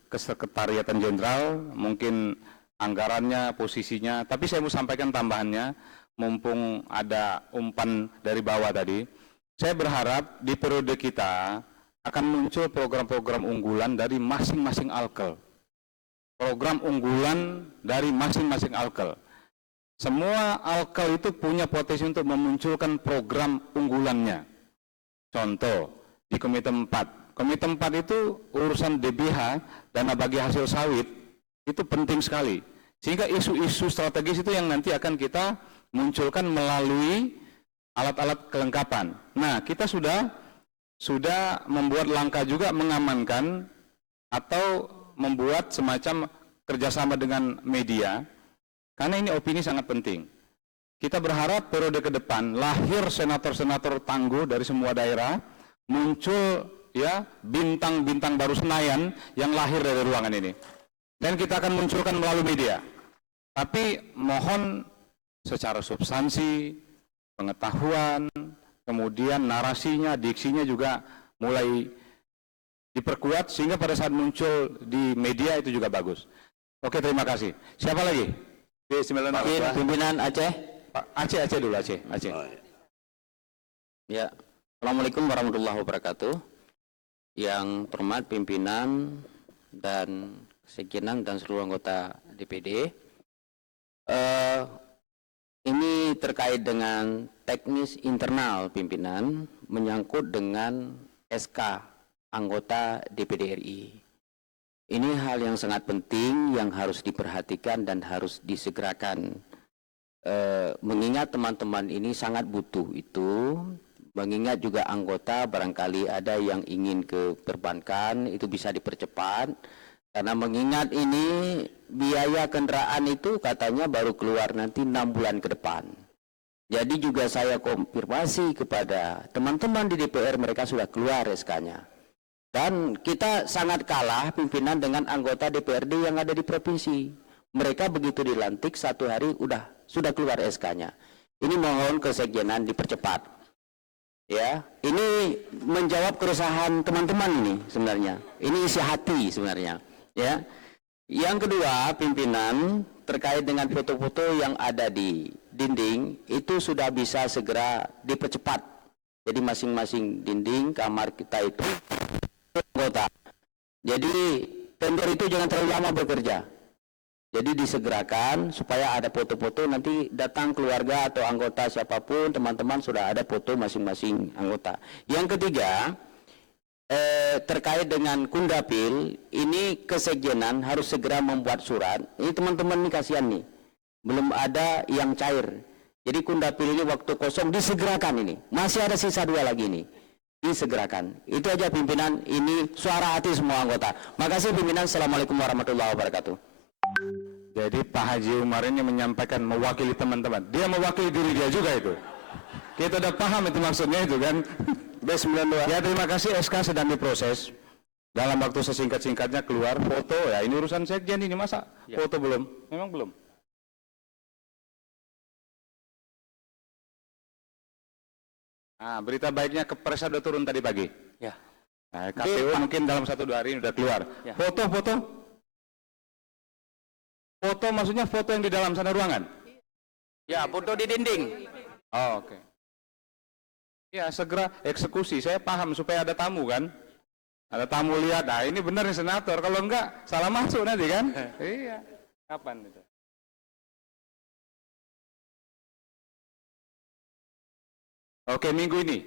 Kesekretariatan Jenderal, mungkin anggarannya, posisinya. Tapi saya mau sampaikan tambahannya, mumpung ada umpan dari bawah tadi. Saya berharap di periode kita akan muncul program-program unggulan dari masing-masing Alkel. Program unggulan dari masing-masing Alkel. Semua Alkel itu punya potensi untuk memunculkan program unggulannya. Contoh, di Komite 4. Komite 4 itu urusan DBH, dana bagi hasil sawit, itu penting sekali. Sehingga isu-isu strategis itu yang nanti akan kita munculkan melalui alat-alat kelengkapan. Nah, kita sudah membuat langkah juga mengamankan atau membuat semacam kerjasama dengan media, karena ini opini sangat penting. Kita berharap periode ke depan lahir senator-senator tangguh dari semua daerah, muncul ya bintang-bintang baru Senayan yang lahir dari ruangan ini. Dan kita akan munculkan melalui media. Tapi mohon secara substansi, pengetahuan, kemudian narasinya, diksinya juga mulai diperkuat sehingga pada saat muncul di media itu juga bagus. Oke, terima kasih. Siapa lagi? Pimpinan Aceh. Pak Aceh dulu, Aceh. Ya, Assalamualaikum warahmatullahi wabarakatuh. Yang terhormat pimpinan dan sekjenan dan seluruh anggota DPD. Ini terkait dengan teknis internal pimpinan menyangkut dengan SK anggota DPD RI. Ini hal yang sangat penting yang harus diperhatikan dan harus disegerakan. Mengingat teman-teman ini sangat butuh itu, mengingat juga anggota barangkali ada yang ingin ke perbankan, itu bisa dipercepat. Karena mengingat ini biaya kendaraan itu katanya baru keluar nanti 6 bulan ke depan. Jadi juga saya konfirmasi kepada teman-teman di DPR, mereka sudah keluar SK-nya. Dan kita sangat kalah pimpinan dengan anggota DPRD yang ada di provinsi. Mereka begitu dilantik 1 hari sudah keluar SK-nya. Ini mohon kesekjenan dipercepat. Ya, ini menjawab keresahan teman-teman ini sebenarnya. Ini isi hati sebenarnya. Ya, yang kedua pimpinan terkait dengan foto-foto yang ada di dinding itu sudah bisa segera dipercepat. Jadi masing-masing dinding kamar kita itu anggota. Jadi tender itu jangan terlalu lama bekerja. Jadi disegerakan supaya ada foto-foto, nanti datang keluarga atau anggota siapapun, teman-teman sudah ada foto masing-masing anggota. Yang ketiga, terkait dengan Kundapil, ini kesekjenan harus segera membuat surat. Ini teman-teman ini kasihan nih, belum ada yang cair. Jadi Kundapil ini waktu kosong disegerakan ini. Masih ada sisa 2 lagi nih, disegerakan. Itu aja pimpinan, ini suara hati semua anggota. Makasih pimpinan, Assalamualaikum warahmatullahi wabarakatuh. Jadi Pak Haji Umar ini menyampaikan mewakili teman-teman. Dia mewakili diri dia juga itu. Kita udah paham itu maksudnya itu kan. B92. Ya, terima kasih, SK sedang diproses. Dalam waktu sesingkat-singkatnya keluar foto. Ya ini urusan sekjen ini, masa foto belum? Memang belum. Nah, berita baiknya Kepres udah turun tadi pagi. Ya. Nah, KPU mungkin dalam 1-2 hari ini udah keluar. Ya. Foto. Foto maksudnya foto yang di dalam sana ruangan? Ya, foto di dinding. Oh, oke. Ya, segera eksekusi. Saya paham supaya ada tamu kan? Ada tamu lihat, nah ini benar nih senator. Kalau enggak, salah masuk nanti kan? Iya. Kapan itu? Oke, minggu ini.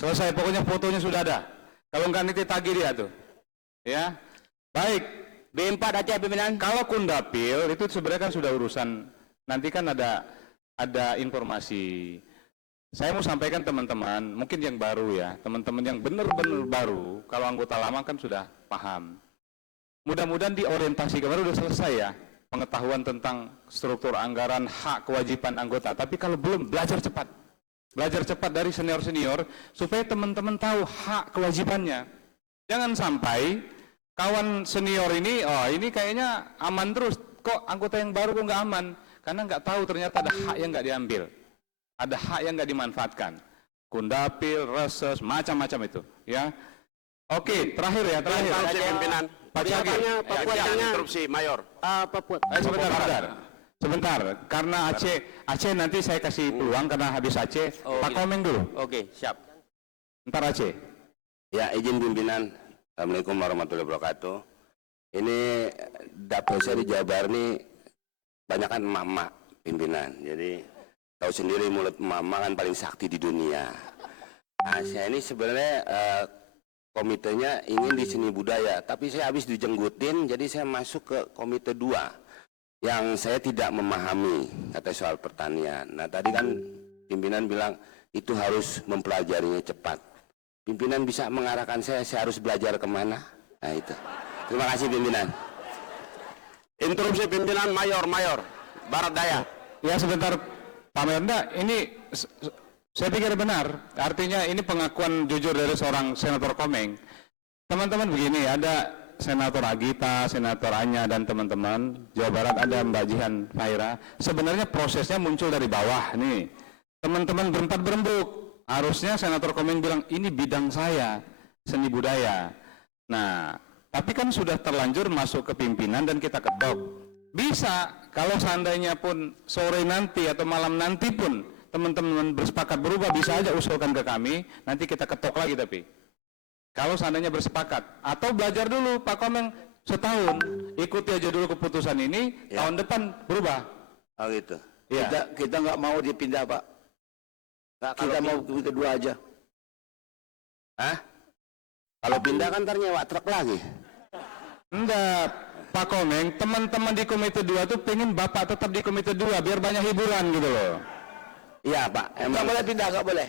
Selesai, pokoknya fotonya sudah ada. Kalau enggak nanti tagih dia tuh. Ya. Baik. B4 aja pimpinan. Kalau Kundapil itu sebenarnya kan sudah urusan, nanti kan ada informasi. Saya mau sampaikan teman-teman, mungkin yang baru ya, teman-teman yang benar-benar baru, kalau anggota lama kan sudah paham. Mudah-mudahan di orientasi kemarin sudah selesai ya, pengetahuan tentang struktur anggaran, hak kewajiban anggota. Tapi kalau belum, belajar cepat. Belajar cepat dari senior-senior, supaya teman-teman tahu hak kewajibannya. Jangan sampai kawan senior ini, oh ini kayaknya aman terus, kok anggota yang baru kok nggak aman? Karena nggak tahu ternyata ada hak yang nggak diambil, ada hak yang nggak dimanfaatkan. Kundapil, reses, macam-macam itu, ya. Oke, terakhir ya, terakhir. Pimpinan. Pak Cagir. Interupsi, Mayor. Sebentar, karena Aceh nanti saya kasih peluang karena habis Aceh. Pak Komeng dulu. Oke, siap. Ntar Aceh. Ya, izin pimpinan. Assalamualaikum warahmatullahi wabarakatuh. Ini dapur saya di Jawa Barat ini banyak kan emak-emak pimpinan. Jadi tahu sendiri mulut emak-emak kan paling sakti di dunia. Nah, saya ini sebenarnya komitenya ingin di seni budaya, tapi saya habis dijenggutin, jadi saya masuk ke komite 2 yang saya tidak memahami kata soal pertanian. Nah, tadi kan pimpinan bilang itu harus mempelajarinya cepat. Pimpinan bisa mengarahkan saya harus belajar kemana? Nah itu. Terima kasih pimpinan. Interupsi pimpinan, Mayor. Barat Daya. Ya sebentar Pak Merda, ini saya pikir benar. Artinya ini pengakuan jujur dari seorang Senator Komeng. Teman-teman begini, ada Senator Agita, Senator Anya, dan teman-teman Jawa Barat ada Mbak Jihan Faira. Sebenarnya prosesnya muncul dari bawah nih. Teman-teman berempat berembuk. Harusnya Senator Komeng bilang, ini bidang saya, seni budaya. Nah, tapi kan sudah terlanjur masuk ke pimpinan dan kita ketok. Bisa, kalau seandainya pun sore nanti atau malam nanti pun teman-teman bersepakat berubah, bisa aja usulkan ke kami, nanti kita ketok lagi tapi. Kalau seandainya bersepakat. Atau belajar dulu, Pak Komeng, setahun, ikuti aja dulu keputusan ini, tahun depan berubah. Oh gitu. Ya. Kita nggak mau dipindah, Pak. Kita mau kedua aja. Hah? Kalau pindah kan ntar nyewa truk lagi. Enggak, Pak Komeng, teman-teman di Komite 2 tuh pengen Bapak tetap di Komite 2 biar banyak hiburan gitu loh. Iya Pak, Nggak emang boleh pindah, nggak boleh.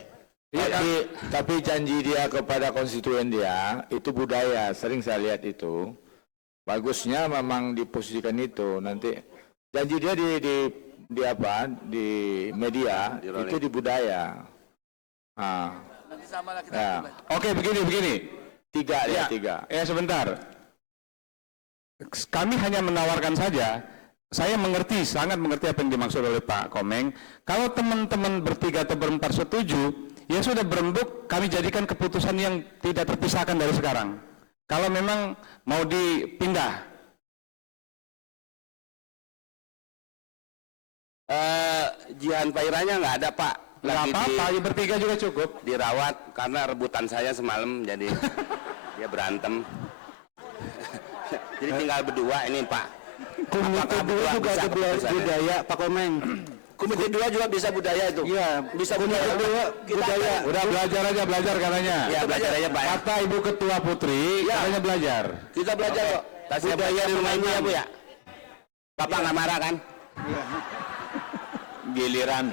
Tapi janji dia kepada konstituen dia itu budaya, sering saya lihat itu. Bagusnya memang diposisikan itu. Nanti janji dia di apa? Di media itu di budaya. Nah, Nanti sama lah kita. ya. Oke, begini. Tiga ya, tiga. Sebentar. Kami hanya menawarkan saja. Saya mengerti, sangat mengerti apa yang dimaksud oleh Pak Komeng. Kalau teman-teman bertiga atau berempat setuju, ya sudah berembuk, kami jadikan keputusan yang tidak terpisahkan dari sekarang. Kalau memang mau dipindah. Jihan Pairanya nggak ada Pak. Nggak apa-apa, ya bertiga juga cukup. Dirawat karena rebutan saya semalam jadi dia berantem. Jadi tinggal berdua ini Pak. Komite 2 juga ada budaya, Pak Komeng. Komite 2 juga bisa budaya itu. Iya, Bisa budaya. budaya. Udah belajar katanya. Ya belajar aja Pak. Ya. Kata Ibu Ketua Putri, katanya belajar. Kita belajar kok. Tasnya budaya di rumah ibu ya Bu ya. Bapak nggak marah kan? Giliran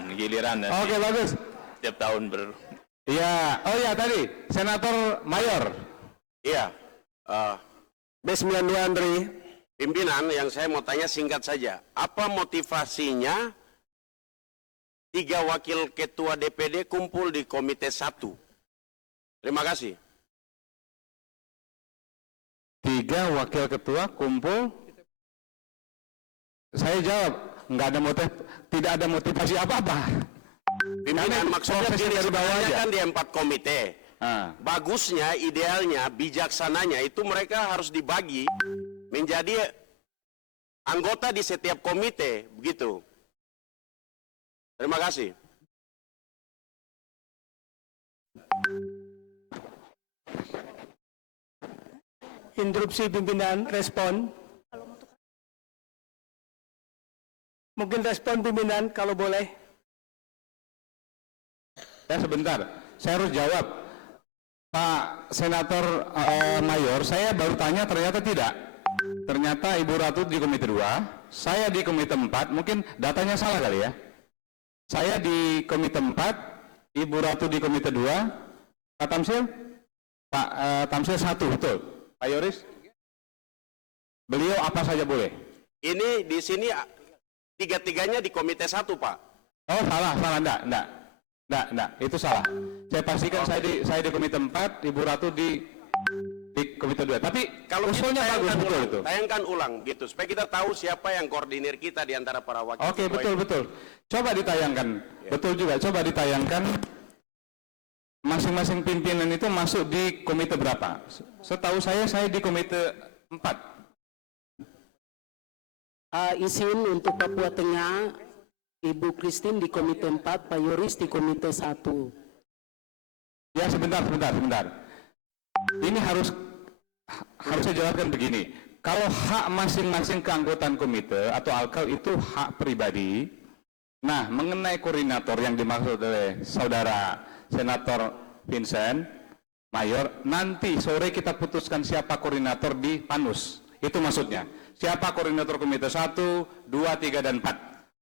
nanti Oke, bagus. setiap tahun Iya, oh ya tadi, Senator Mayor. Iya. B92 Andri. Pimpinan, yang saya mau tanya singkat saja. Apa motivasinya 3 wakil ketua DPD kumpul di Komite 1? Terima kasih. 3 wakil ketua kumpul. Saya jawab, tidak ada motivasi apa-apa. Pimpinan, maksudnya prosesnya dari bawah aja. kan di 4 komite. Bagusnya, idealnya, bijaksananya itu mereka harus dibagi menjadi anggota di setiap komite, begitu. Terima kasih. Interupsi pimpinan, respon. Mungkin respon pimpinan kalau boleh. Ya sebentar, saya harus jawab. Pak Senator Mayor, saya baru tanya ternyata tidak. Ternyata Ibu Ratu di Komite 2, saya di Komite 4, mungkin datanya salah kali ya. Saya di Komite 4, Ibu Ratu di Komite 2, Pak Tamsil? Pak Tamsil 1, betul. Pak Yoris? Beliau apa saja boleh? Ini di sini 3-3-nya di Komite 1, Pak. Oh salah, enggak, itu salah. Saya pastikan saya di Komite 4, Ibu Ratu di Komite 2. Tapi Kalau usulnya bagus, betul ulang, itu. tayangkan ulang gitu supaya kita tahu siapa yang koordinir kita di antara para wakil. Oke, ketua betul. Coba ditayangkan. Betul juga, coba ditayangkan. Masing-masing pimpinan itu masuk di komite berapa? Setahu saya di Komite 4. Izin untuk Papua Tengah, Ibu Christine di Komite 4, Pak Yoris di Komite 1. Ya sebentar. Ini harus saya jelaskan begini. Kalau hak masing-masing keanggotaan komite atau alkal itu hak pribadi. Nah, mengenai koordinator yang dimaksud oleh Saudara Senator Vincent Mayor, nanti sore kita putuskan siapa koordinator di Panus. Itu maksudnya. Siapa koordinator komite 1, 2, 3, dan 4.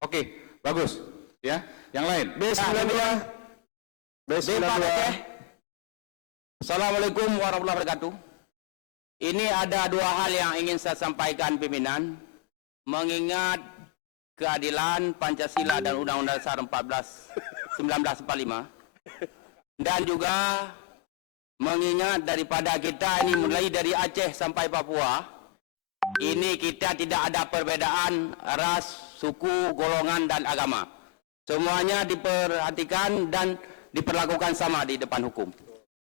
Oke, bagus. Ya, yang lain. B92. Assalamualaikum warahmatullahi wabarakatuh. Ini ada 2 hal yang ingin saya sampaikan pimpinan. Mengingat keadilan Pancasila dan Undang-Undang Dasar 1945. Dan juga mengingat daripada kita ini mulai dari Aceh sampai Papua, ini kita tidak ada perbedaan ras, suku, golongan, dan agama. Semuanya diperhatikan dan diperlakukan sama di depan hukum.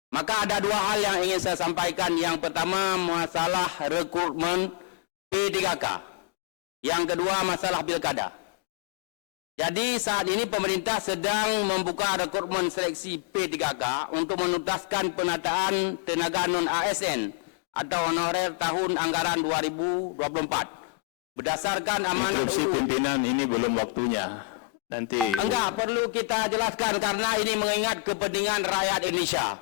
Maka ada dua hal yang ingin saya sampaikan. Yang pertama masalah rekrutmen P3K. Yang kedua masalah pilkada. Jadi saat ini pemerintah sedang membuka rekrutmen seleksi P3K untuk menuntaskan penataan tenaga non-ASN atau honorer tahun anggaran 2024. Berdasarkan amanat Instruksi pimpinan ini belum waktunya. Nanti. Enggak, perlu kita jelaskan karena ini mengingat kepentingan rakyat Indonesia.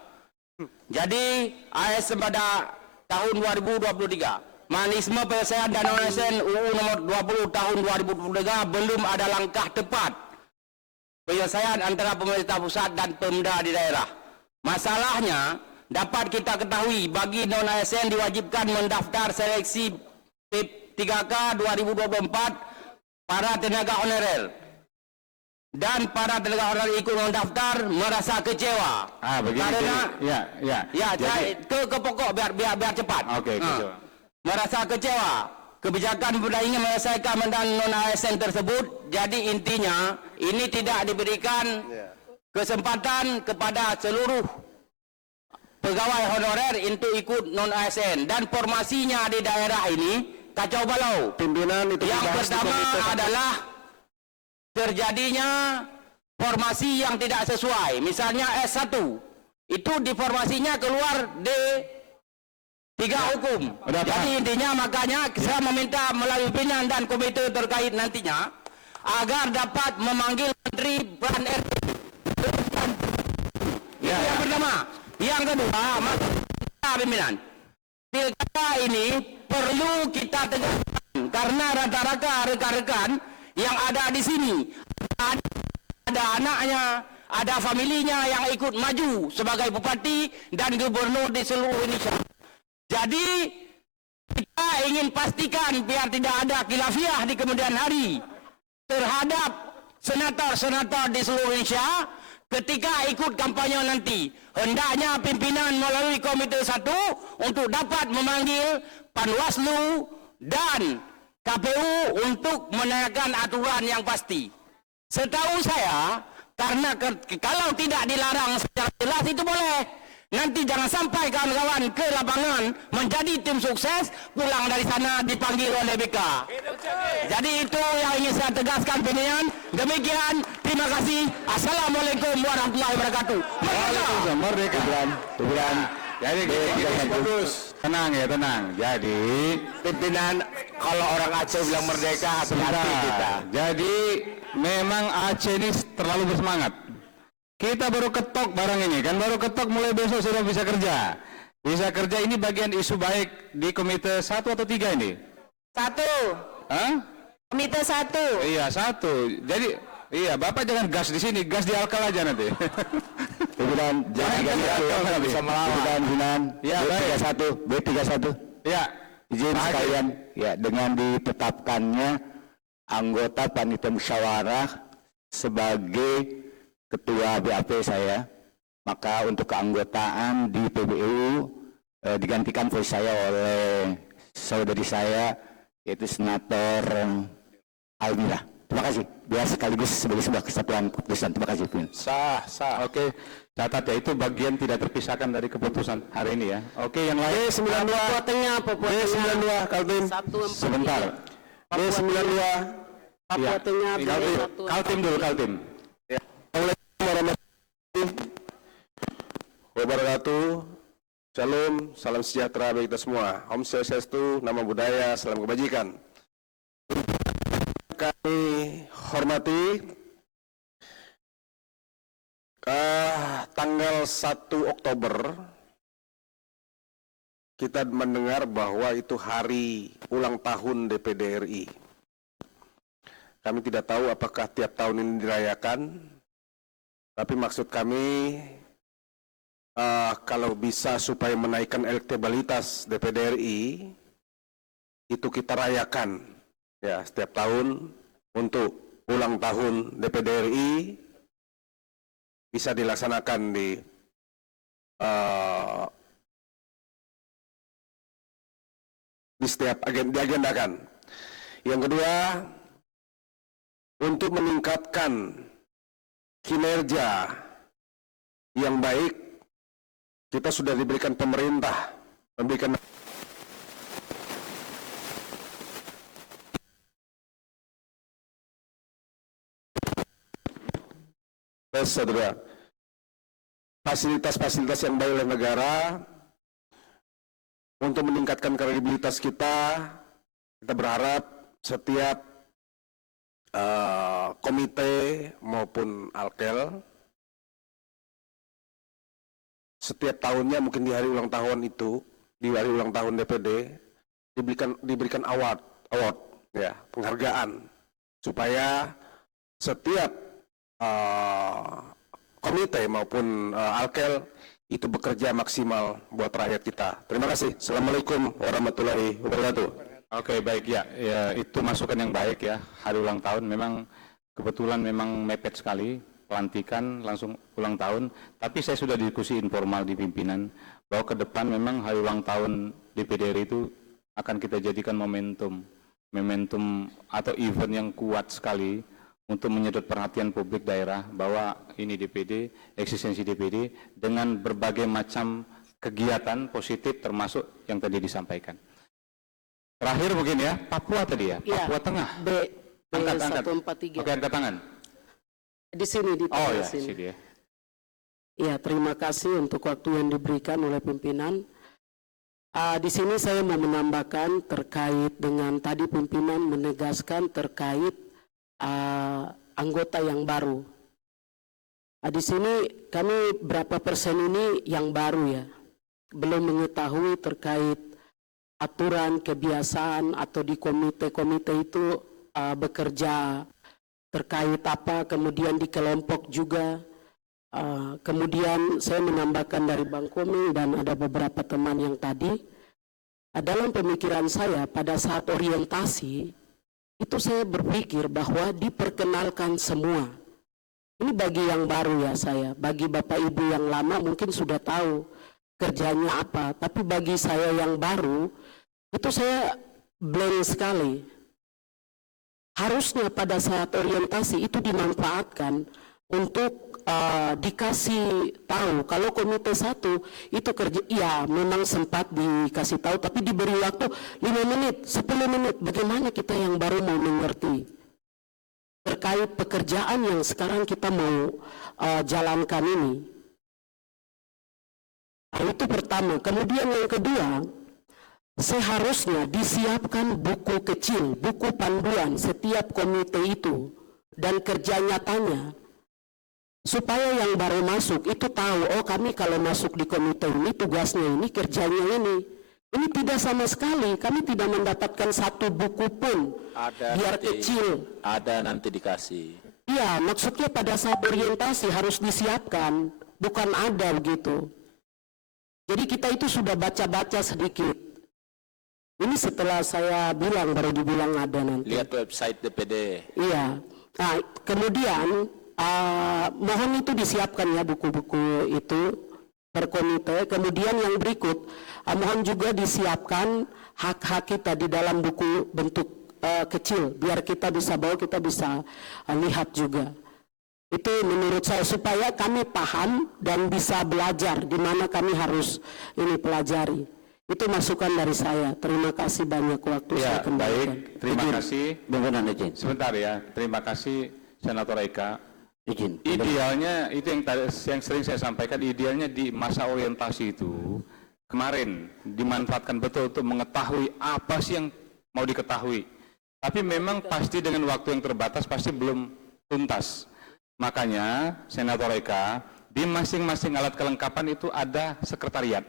Jadi, ASN pada tahun 2023, mekanisme penyelesaian dana ASN UU nomor 20 tahun 2023 belum ada langkah tepat penyelesaian antara pemerintah pusat dan Pemda di daerah. Masalahnya, dapat kita ketahui bagi non-ASN diwajibkan mendaftar seleksi P3K 2024 para tenaga honorer. Dan para tenaga honorer ikut mendaftar merasa kecewa. Begini. Karena Ya. ke pokok biar cepat. Oke, kecewa. Merasa kecewa. Kebijakan pemerintah ingin menyelesaikan mandat non-ASN tersebut. Jadi intinya ini tidak diberikan kesempatan kepada seluruh pegawai honorer untuk ikut non-ASN dan formasinya di daerah ini kacau balau. Pimpinan itu Yang dibahas di pertama komite satu. adalah terjadinya formasi yang tidak sesuai. Misalnya S1 itu di formasinya keluar D3 hukum. Jadi intinya makanya saya meminta melalui pimpinan dan komite terkait nantinya agar dapat memanggil Menteri Peran RT. Yang pertama. Yang kedua, pimpinan, pilkada ini perlu kita tegakkan karena rata-rata rekan-rekan yang ada di sini ada anaknya, ada familinya yang ikut maju sebagai bupati dan gubernur di seluruh Indonesia. Jadi kita ingin pastikan biar tidak ada khilafiah di kemudian hari terhadap senator-senator di seluruh Indonesia ketika ikut kampanye nanti. Hendaknya pimpinan melalui komite 1 untuk dapat memanggil Panwaslu dan KPU untuk menanyakan aturan yang pasti. Setahu saya, karena kalau tidak dilarang secara jelas itu boleh. Nanti jangan sampai kawan-kawan ke lapangan menjadi tim sukses, pulang dari sana dipanggil oleh BK. Jadi itu yang ingin saya tegaskan pimpinan. Demikian, terima kasih. Assalamualaikum warahmatullahi wabarakatuh. Merdeka. Jadi bagus. Tenang ya, tenang. Jadi pimpinan kalau orang Aceh bilang merdeka, hati-hati kita. Jadi memang Aceh ini terlalu bersemangat. Kita baru ketok barang ini kan, baru ketok mulai besok sudah bisa kerja. Bisa kerja ini bagian isu baik di komite 1 atau 3 ini? 1. Hah? Komite 1. Iya 1. Jadi iya Bapak jangan gas di sini, gas di Alkal aja nanti. Pimpinan jangan bisa melawan. Pimpinan ya B31, B31. Ya izin sekalian ya dengan ditetapkannya anggota panitia musyawarah sebagai ketua BAP saya, maka untuk keanggotaan di PBU digantikan posisi saya oleh saudari saya yaitu Senator Almira. Terima kasih. Biar sekaligus sebagai sebuah kesatuan keputusan. Terima kasih. Sah. Oke. Catat ya, itu bagian tidak terpisahkan dari keputusan hari ini ya. Oke, yang lain. Papua Tengah, Kaltim. Sebentar. B92, Papua Tengah. Kaltim dulu, Kaltim. Wabarakatuh. Shalom, salam sejahtera bagi kita semua. Om Swastiastu, nama budaya, salam kebajikan. Kami hormati tanggal 1 Oktober kita mendengar bahwa itu hari ulang tahun DPD RI. Kami tidak tahu apakah tiap tahun ini dirayakan, tapi maksud kami kalau bisa supaya menaikkan elektabilitas DPD RI, itu kita rayakan ya setiap tahun untuk ulang tahun DPD RI bisa dilaksanakan di setiap diagendakan. Yang kedua, untuk meningkatkan kinerja yang baik kita sudah diberikan pemerintah, memberikan saudara, fasilitas-fasilitas yang baik oleh negara untuk meningkatkan kredibilitas kita. Kita berharap setiap komite maupun alkel setiap tahunnya, mungkin di hari ulang tahun itu, di hari ulang tahun DPD diberikan award ya, penghargaan, supaya setiap komite maupun alkel itu bekerja maksimal buat rakyat kita. Terima kasih. Assalamualaikum warahmatullahi wabarakatuh. Oke, baik ya. Ya, itu masukan yang baik ya. Hari ulang tahun memang kebetulan memang mepet sekali, pelantikan langsung ulang tahun. Tapi saya sudah diskusi informal di pimpinan bahwa ke depan memang hari ulang tahun DPD RI itu akan kita jadikan momentum atau event yang kuat sekali untuk menyedot perhatian publik daerah bahwa ini DPD, eksistensi DPD dengan berbagai macam kegiatan positif termasuk yang tadi disampaikan. Terakhir mungkin ya, Papua tadi ya, Papua Tengah. Angkat. Oke, angkat tangan. Di sini, di Oh ya, sini. sini ya. Ya, terima kasih untuk waktu yang diberikan oleh pimpinan. Di sini saya mau menambahkan terkait dengan tadi pimpinan menegaskan terkait anggota yang baru. Di sini kami berapa persen ini yang baru ya, belum mengetahui terkait aturan, kebiasaan atau di komite-komite itu bekerja terkait apa, kemudian di kelompok juga. Kemudian saya menambahkan dari Bang Koming dan ada beberapa teman yang tadi, dalam pemikiran saya pada saat orientasi itu saya berpikir bahwa diperkenalkan semua. Ini bagi yang baru ya saya, bagi Bapak Ibu yang lama mungkin sudah tahu kerjanya apa, tapi bagi saya yang baru itu saya blank sekali. Harusnya pada saat orientasi itu dimanfaatkan untuk dikasih tahu kalau komite 1 itu kerja, ya memang sempat dikasih tahu tapi diberi waktu 5 menit, 10 menit, bagaimana kita yang baru mau mengerti terkait pekerjaan yang sekarang kita mau jalankan ini. Itu pertama. Kemudian yang kedua, seharusnya disiapkan buku kecil, buku panduan setiap komite itu dan kerja nyatanya, supaya yang baru masuk itu tahu, oh kami kalau masuk di komite ini tugasnya ini, kerjanya ini. Ini tidak sama sekali, kami tidak mendapatkan satu buku pun, biar kecil. Ada nanti dikasih. Iya, maksudnya pada saat orientasi harus disiapkan, bukan ada begitu. Jadi kita itu sudah baca-baca sedikit. Ini setelah saya bilang, baru dibilang ada nanti. Lihat website DPD. Iya. Nah, kemudian mohon itu disiapkan ya buku-buku itu per komite. Kemudian yang berikut, mohon juga disiapkan hak-hak kita di dalam buku bentuk kecil, biar kita bisa bawa, kita bisa lihat juga. Itu menurut saya supaya kami paham dan bisa belajar di mana kami harus ini pelajari. Itu masukan dari saya. Terima kasih banyak waktu Ya, saya kembalikan. baik. Terima kasih. Sebentar ya. Terima kasih Senator Eka. Idealnya itu yang sering saya sampaikan, idealnya di masa orientasi itu kemarin dimanfaatkan betul untuk mengetahui apa sih yang mau diketahui. Tapi memang pasti dengan waktu yang terbatas pasti belum tuntas. Makanya Senator Eka, di masing-masing alat kelengkapan itu ada sekretariat.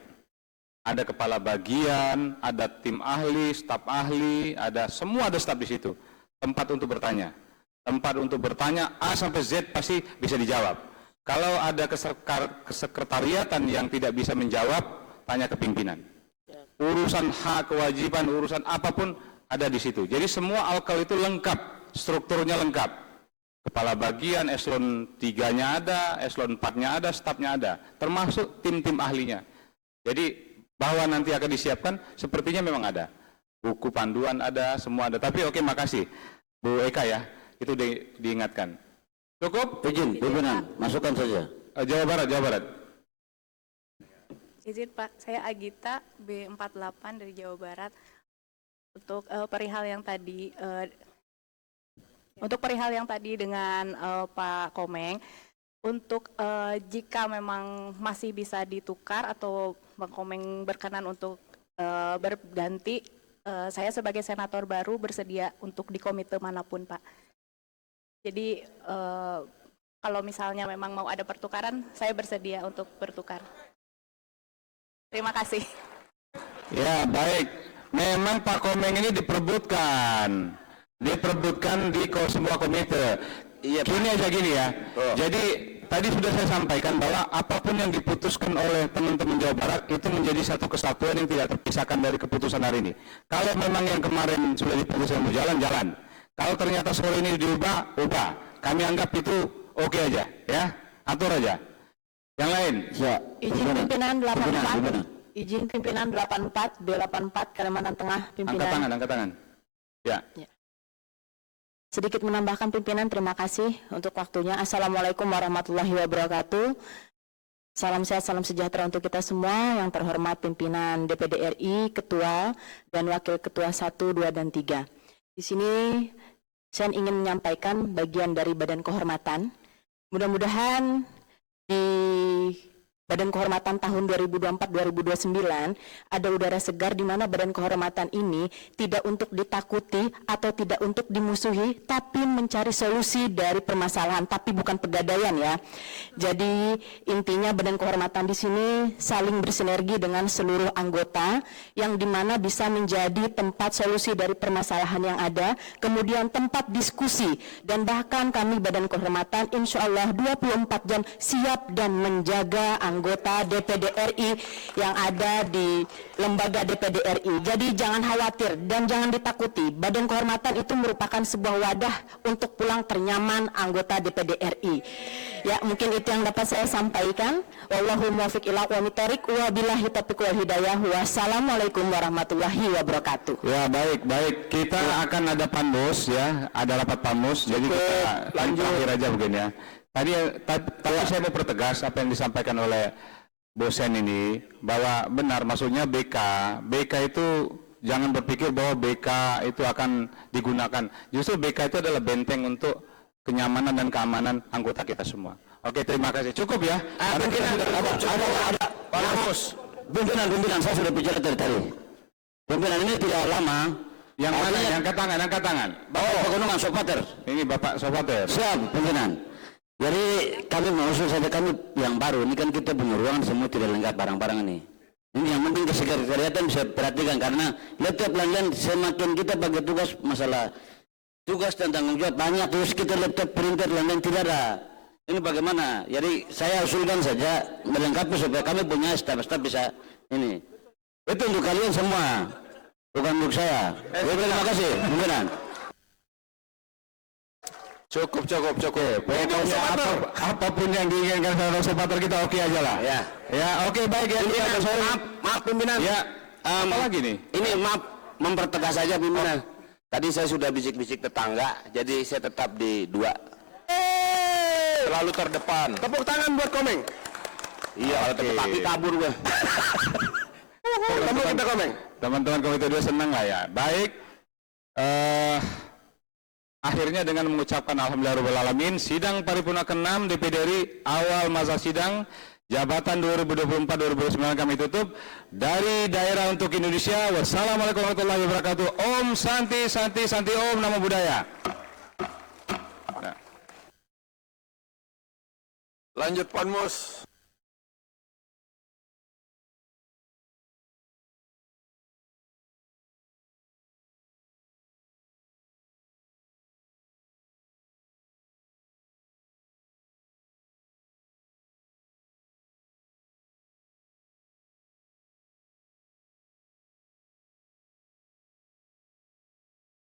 Ada kepala bagian, ada tim ahli, staf ahli, semua ada staf di situ. Tempat untuk bertanya. Tempat untuk bertanya A sampai Z pasti bisa dijawab. Kalau ada kesekretariatan yang tidak bisa menjawab, tanya ke pimpinan. Urusan hak, kewajiban, urusan apapun ada di situ. Jadi semua alkal itu lengkap, strukturnya lengkap. Kepala bagian, eselon 3-nya ada, eselon 4-nya ada, stafnya ada, termasuk tim-tim ahlinya. Jadi bahwa nanti akan disiapkan, sepertinya memang ada. Buku panduan ada, semua ada. Tapi oke, makasih Bu Eka ya. Itu diingatkan. Cukup? Izin, pimpinan, masukkan saja. Jawa Barat. Izin Pak, saya Agita B48 dari Jawa Barat. Untuk perihal yang tadi dengan Pak Komeng, untuk jika memang masih bisa ditukar atau Bang Komeng berkenan untuk berganti, saya sebagai senator baru bersedia untuk di komite manapun, Pak. Jadi kalau misalnya memang mau ada pertukaran, saya bersedia untuk bertukar. Terima kasih. Ya, baik. Memang Pak Komeng ini diperebutkan di semua komite. Iya, Pak. Gini aja gini ya. Oh. Jadi tadi sudah saya sampaikan bahwa apapun yang diputuskan oleh teman-teman Jawa Barat itu menjadi satu kesatuan yang tidak terpisahkan dari keputusan hari ini. Kalau memang yang kemarin sudah diputuskan mau jalan. Kalau ternyata sore ini diubah, ubah. Kami anggap itu oke aja, ya. Atur aja. Yang lain? Ya. Izin pimpinan 84. Izin pimpinan 84 B84 Kalimantan Tengah pimpinan. Angkat tangan. Ya. Sedikit menambahkan pimpinan, terima kasih untuk waktunya. Assalamualaikum warahmatullahi wabarakatuh. Salam sehat, salam sejahtera untuk kita semua. Yang terhormat pimpinan DPD RI, ketua dan wakil ketua 1, 2, dan 3. Di sini saya ingin menyampaikan bagian dari Badan Kehormatan. Mudah-mudahan di Badan Kehormatan tahun 2024-2029 ada udara segar di mana Badan Kehormatan ini tidak untuk ditakuti atau tidak untuk dimusuhi, tapi mencari solusi dari permasalahan, tapi bukan pegadaian ya. Jadi intinya Badan Kehormatan di sini saling bersinergi dengan seluruh anggota yang dimana bisa menjadi tempat solusi dari permasalahan yang ada, kemudian tempat diskusi, dan bahkan kami Badan Kehormatan insya Allah 24 jam siap dan menjaga anggota DPD RI yang ada di lembaga DPD RI. Jadi jangan khawatir dan jangan ditakuti. Badan Kehormatan itu merupakan sebuah wadah untuk pulang ternyaman anggota DPD RI. Ya, mungkin itu yang dapat saya sampaikan. Wallahu muwaffiq ila aqwamit thoriq wa billahi taufiq wal hidayah. Wassalamualaikum warahmatullahi wabarakatuh. Ya, baik. Kita akan ada panmus ya, ada rapat panmus. Jadi kita lanjut aja begini ya. Tapi saya mau pertegas apa yang disampaikan oleh Bosen ini, bahwa benar maksudnya BK itu jangan berpikir bahwa BK itu akan digunakan. Justru BK itu adalah benteng untuk kenyamanan dan keamanan anggota kita semua. Oke, terima kasih. Cukup ya. Pimpinan, saya sudah bicara dari tadi. Pimpinan ini tidak lama. Yang mana? Angkat tangan. Bapak Pegunungan Sopater. Ini Bapak Sopater. Siap, pimpinan. Jadi kami mengusul saja, kami yang baru ini kan kita punya ruangan semua tidak lengkap barang-barang ini. Ini yang penting kesekretariatan bisa perhatikan, karena laptop pelanggan semakin kita bagi tugas masalah tugas dan tanggung jawab banyak, terus kita laptop printer lain tidak ada. Ini bagaimana? Jadi saya usulkan saja melengkapi supaya kami punya staf-staf bisa ini. Itu untuk kalian semua, bukan untuk saya. Terima kasih, pimpinan. Cukup. Pokoknya apapun yang diinginkan saudara Sopater kita oke aja lah. Ya, oke, baik ya. Maaf pimpinan. Ya, apa lagi nih? Ini maaf mempertegas saja pimpinan. Tadi saya sudah bisik-bisik tetangga, jadi saya tetap di 2. Selalu terdepan. Tepuk tangan buat Komeng. Iya, kalau tepuk kaki kabur gue. Tepuk kita Komeng. Teman-teman Komite 2 senang lah ya. Baik. Akhirnya dengan mengucapkan alhamdulillahirobbilalamin, sidang paripurna ke-6 DPD RI awal masa sidang jabatan 2024-2029 kami tutup. Dari daerah untuk Indonesia, wassalamualaikum warahmatullahi wabarakatuh. Om Santi Om Namo Buddhaya. Lanjut panmus.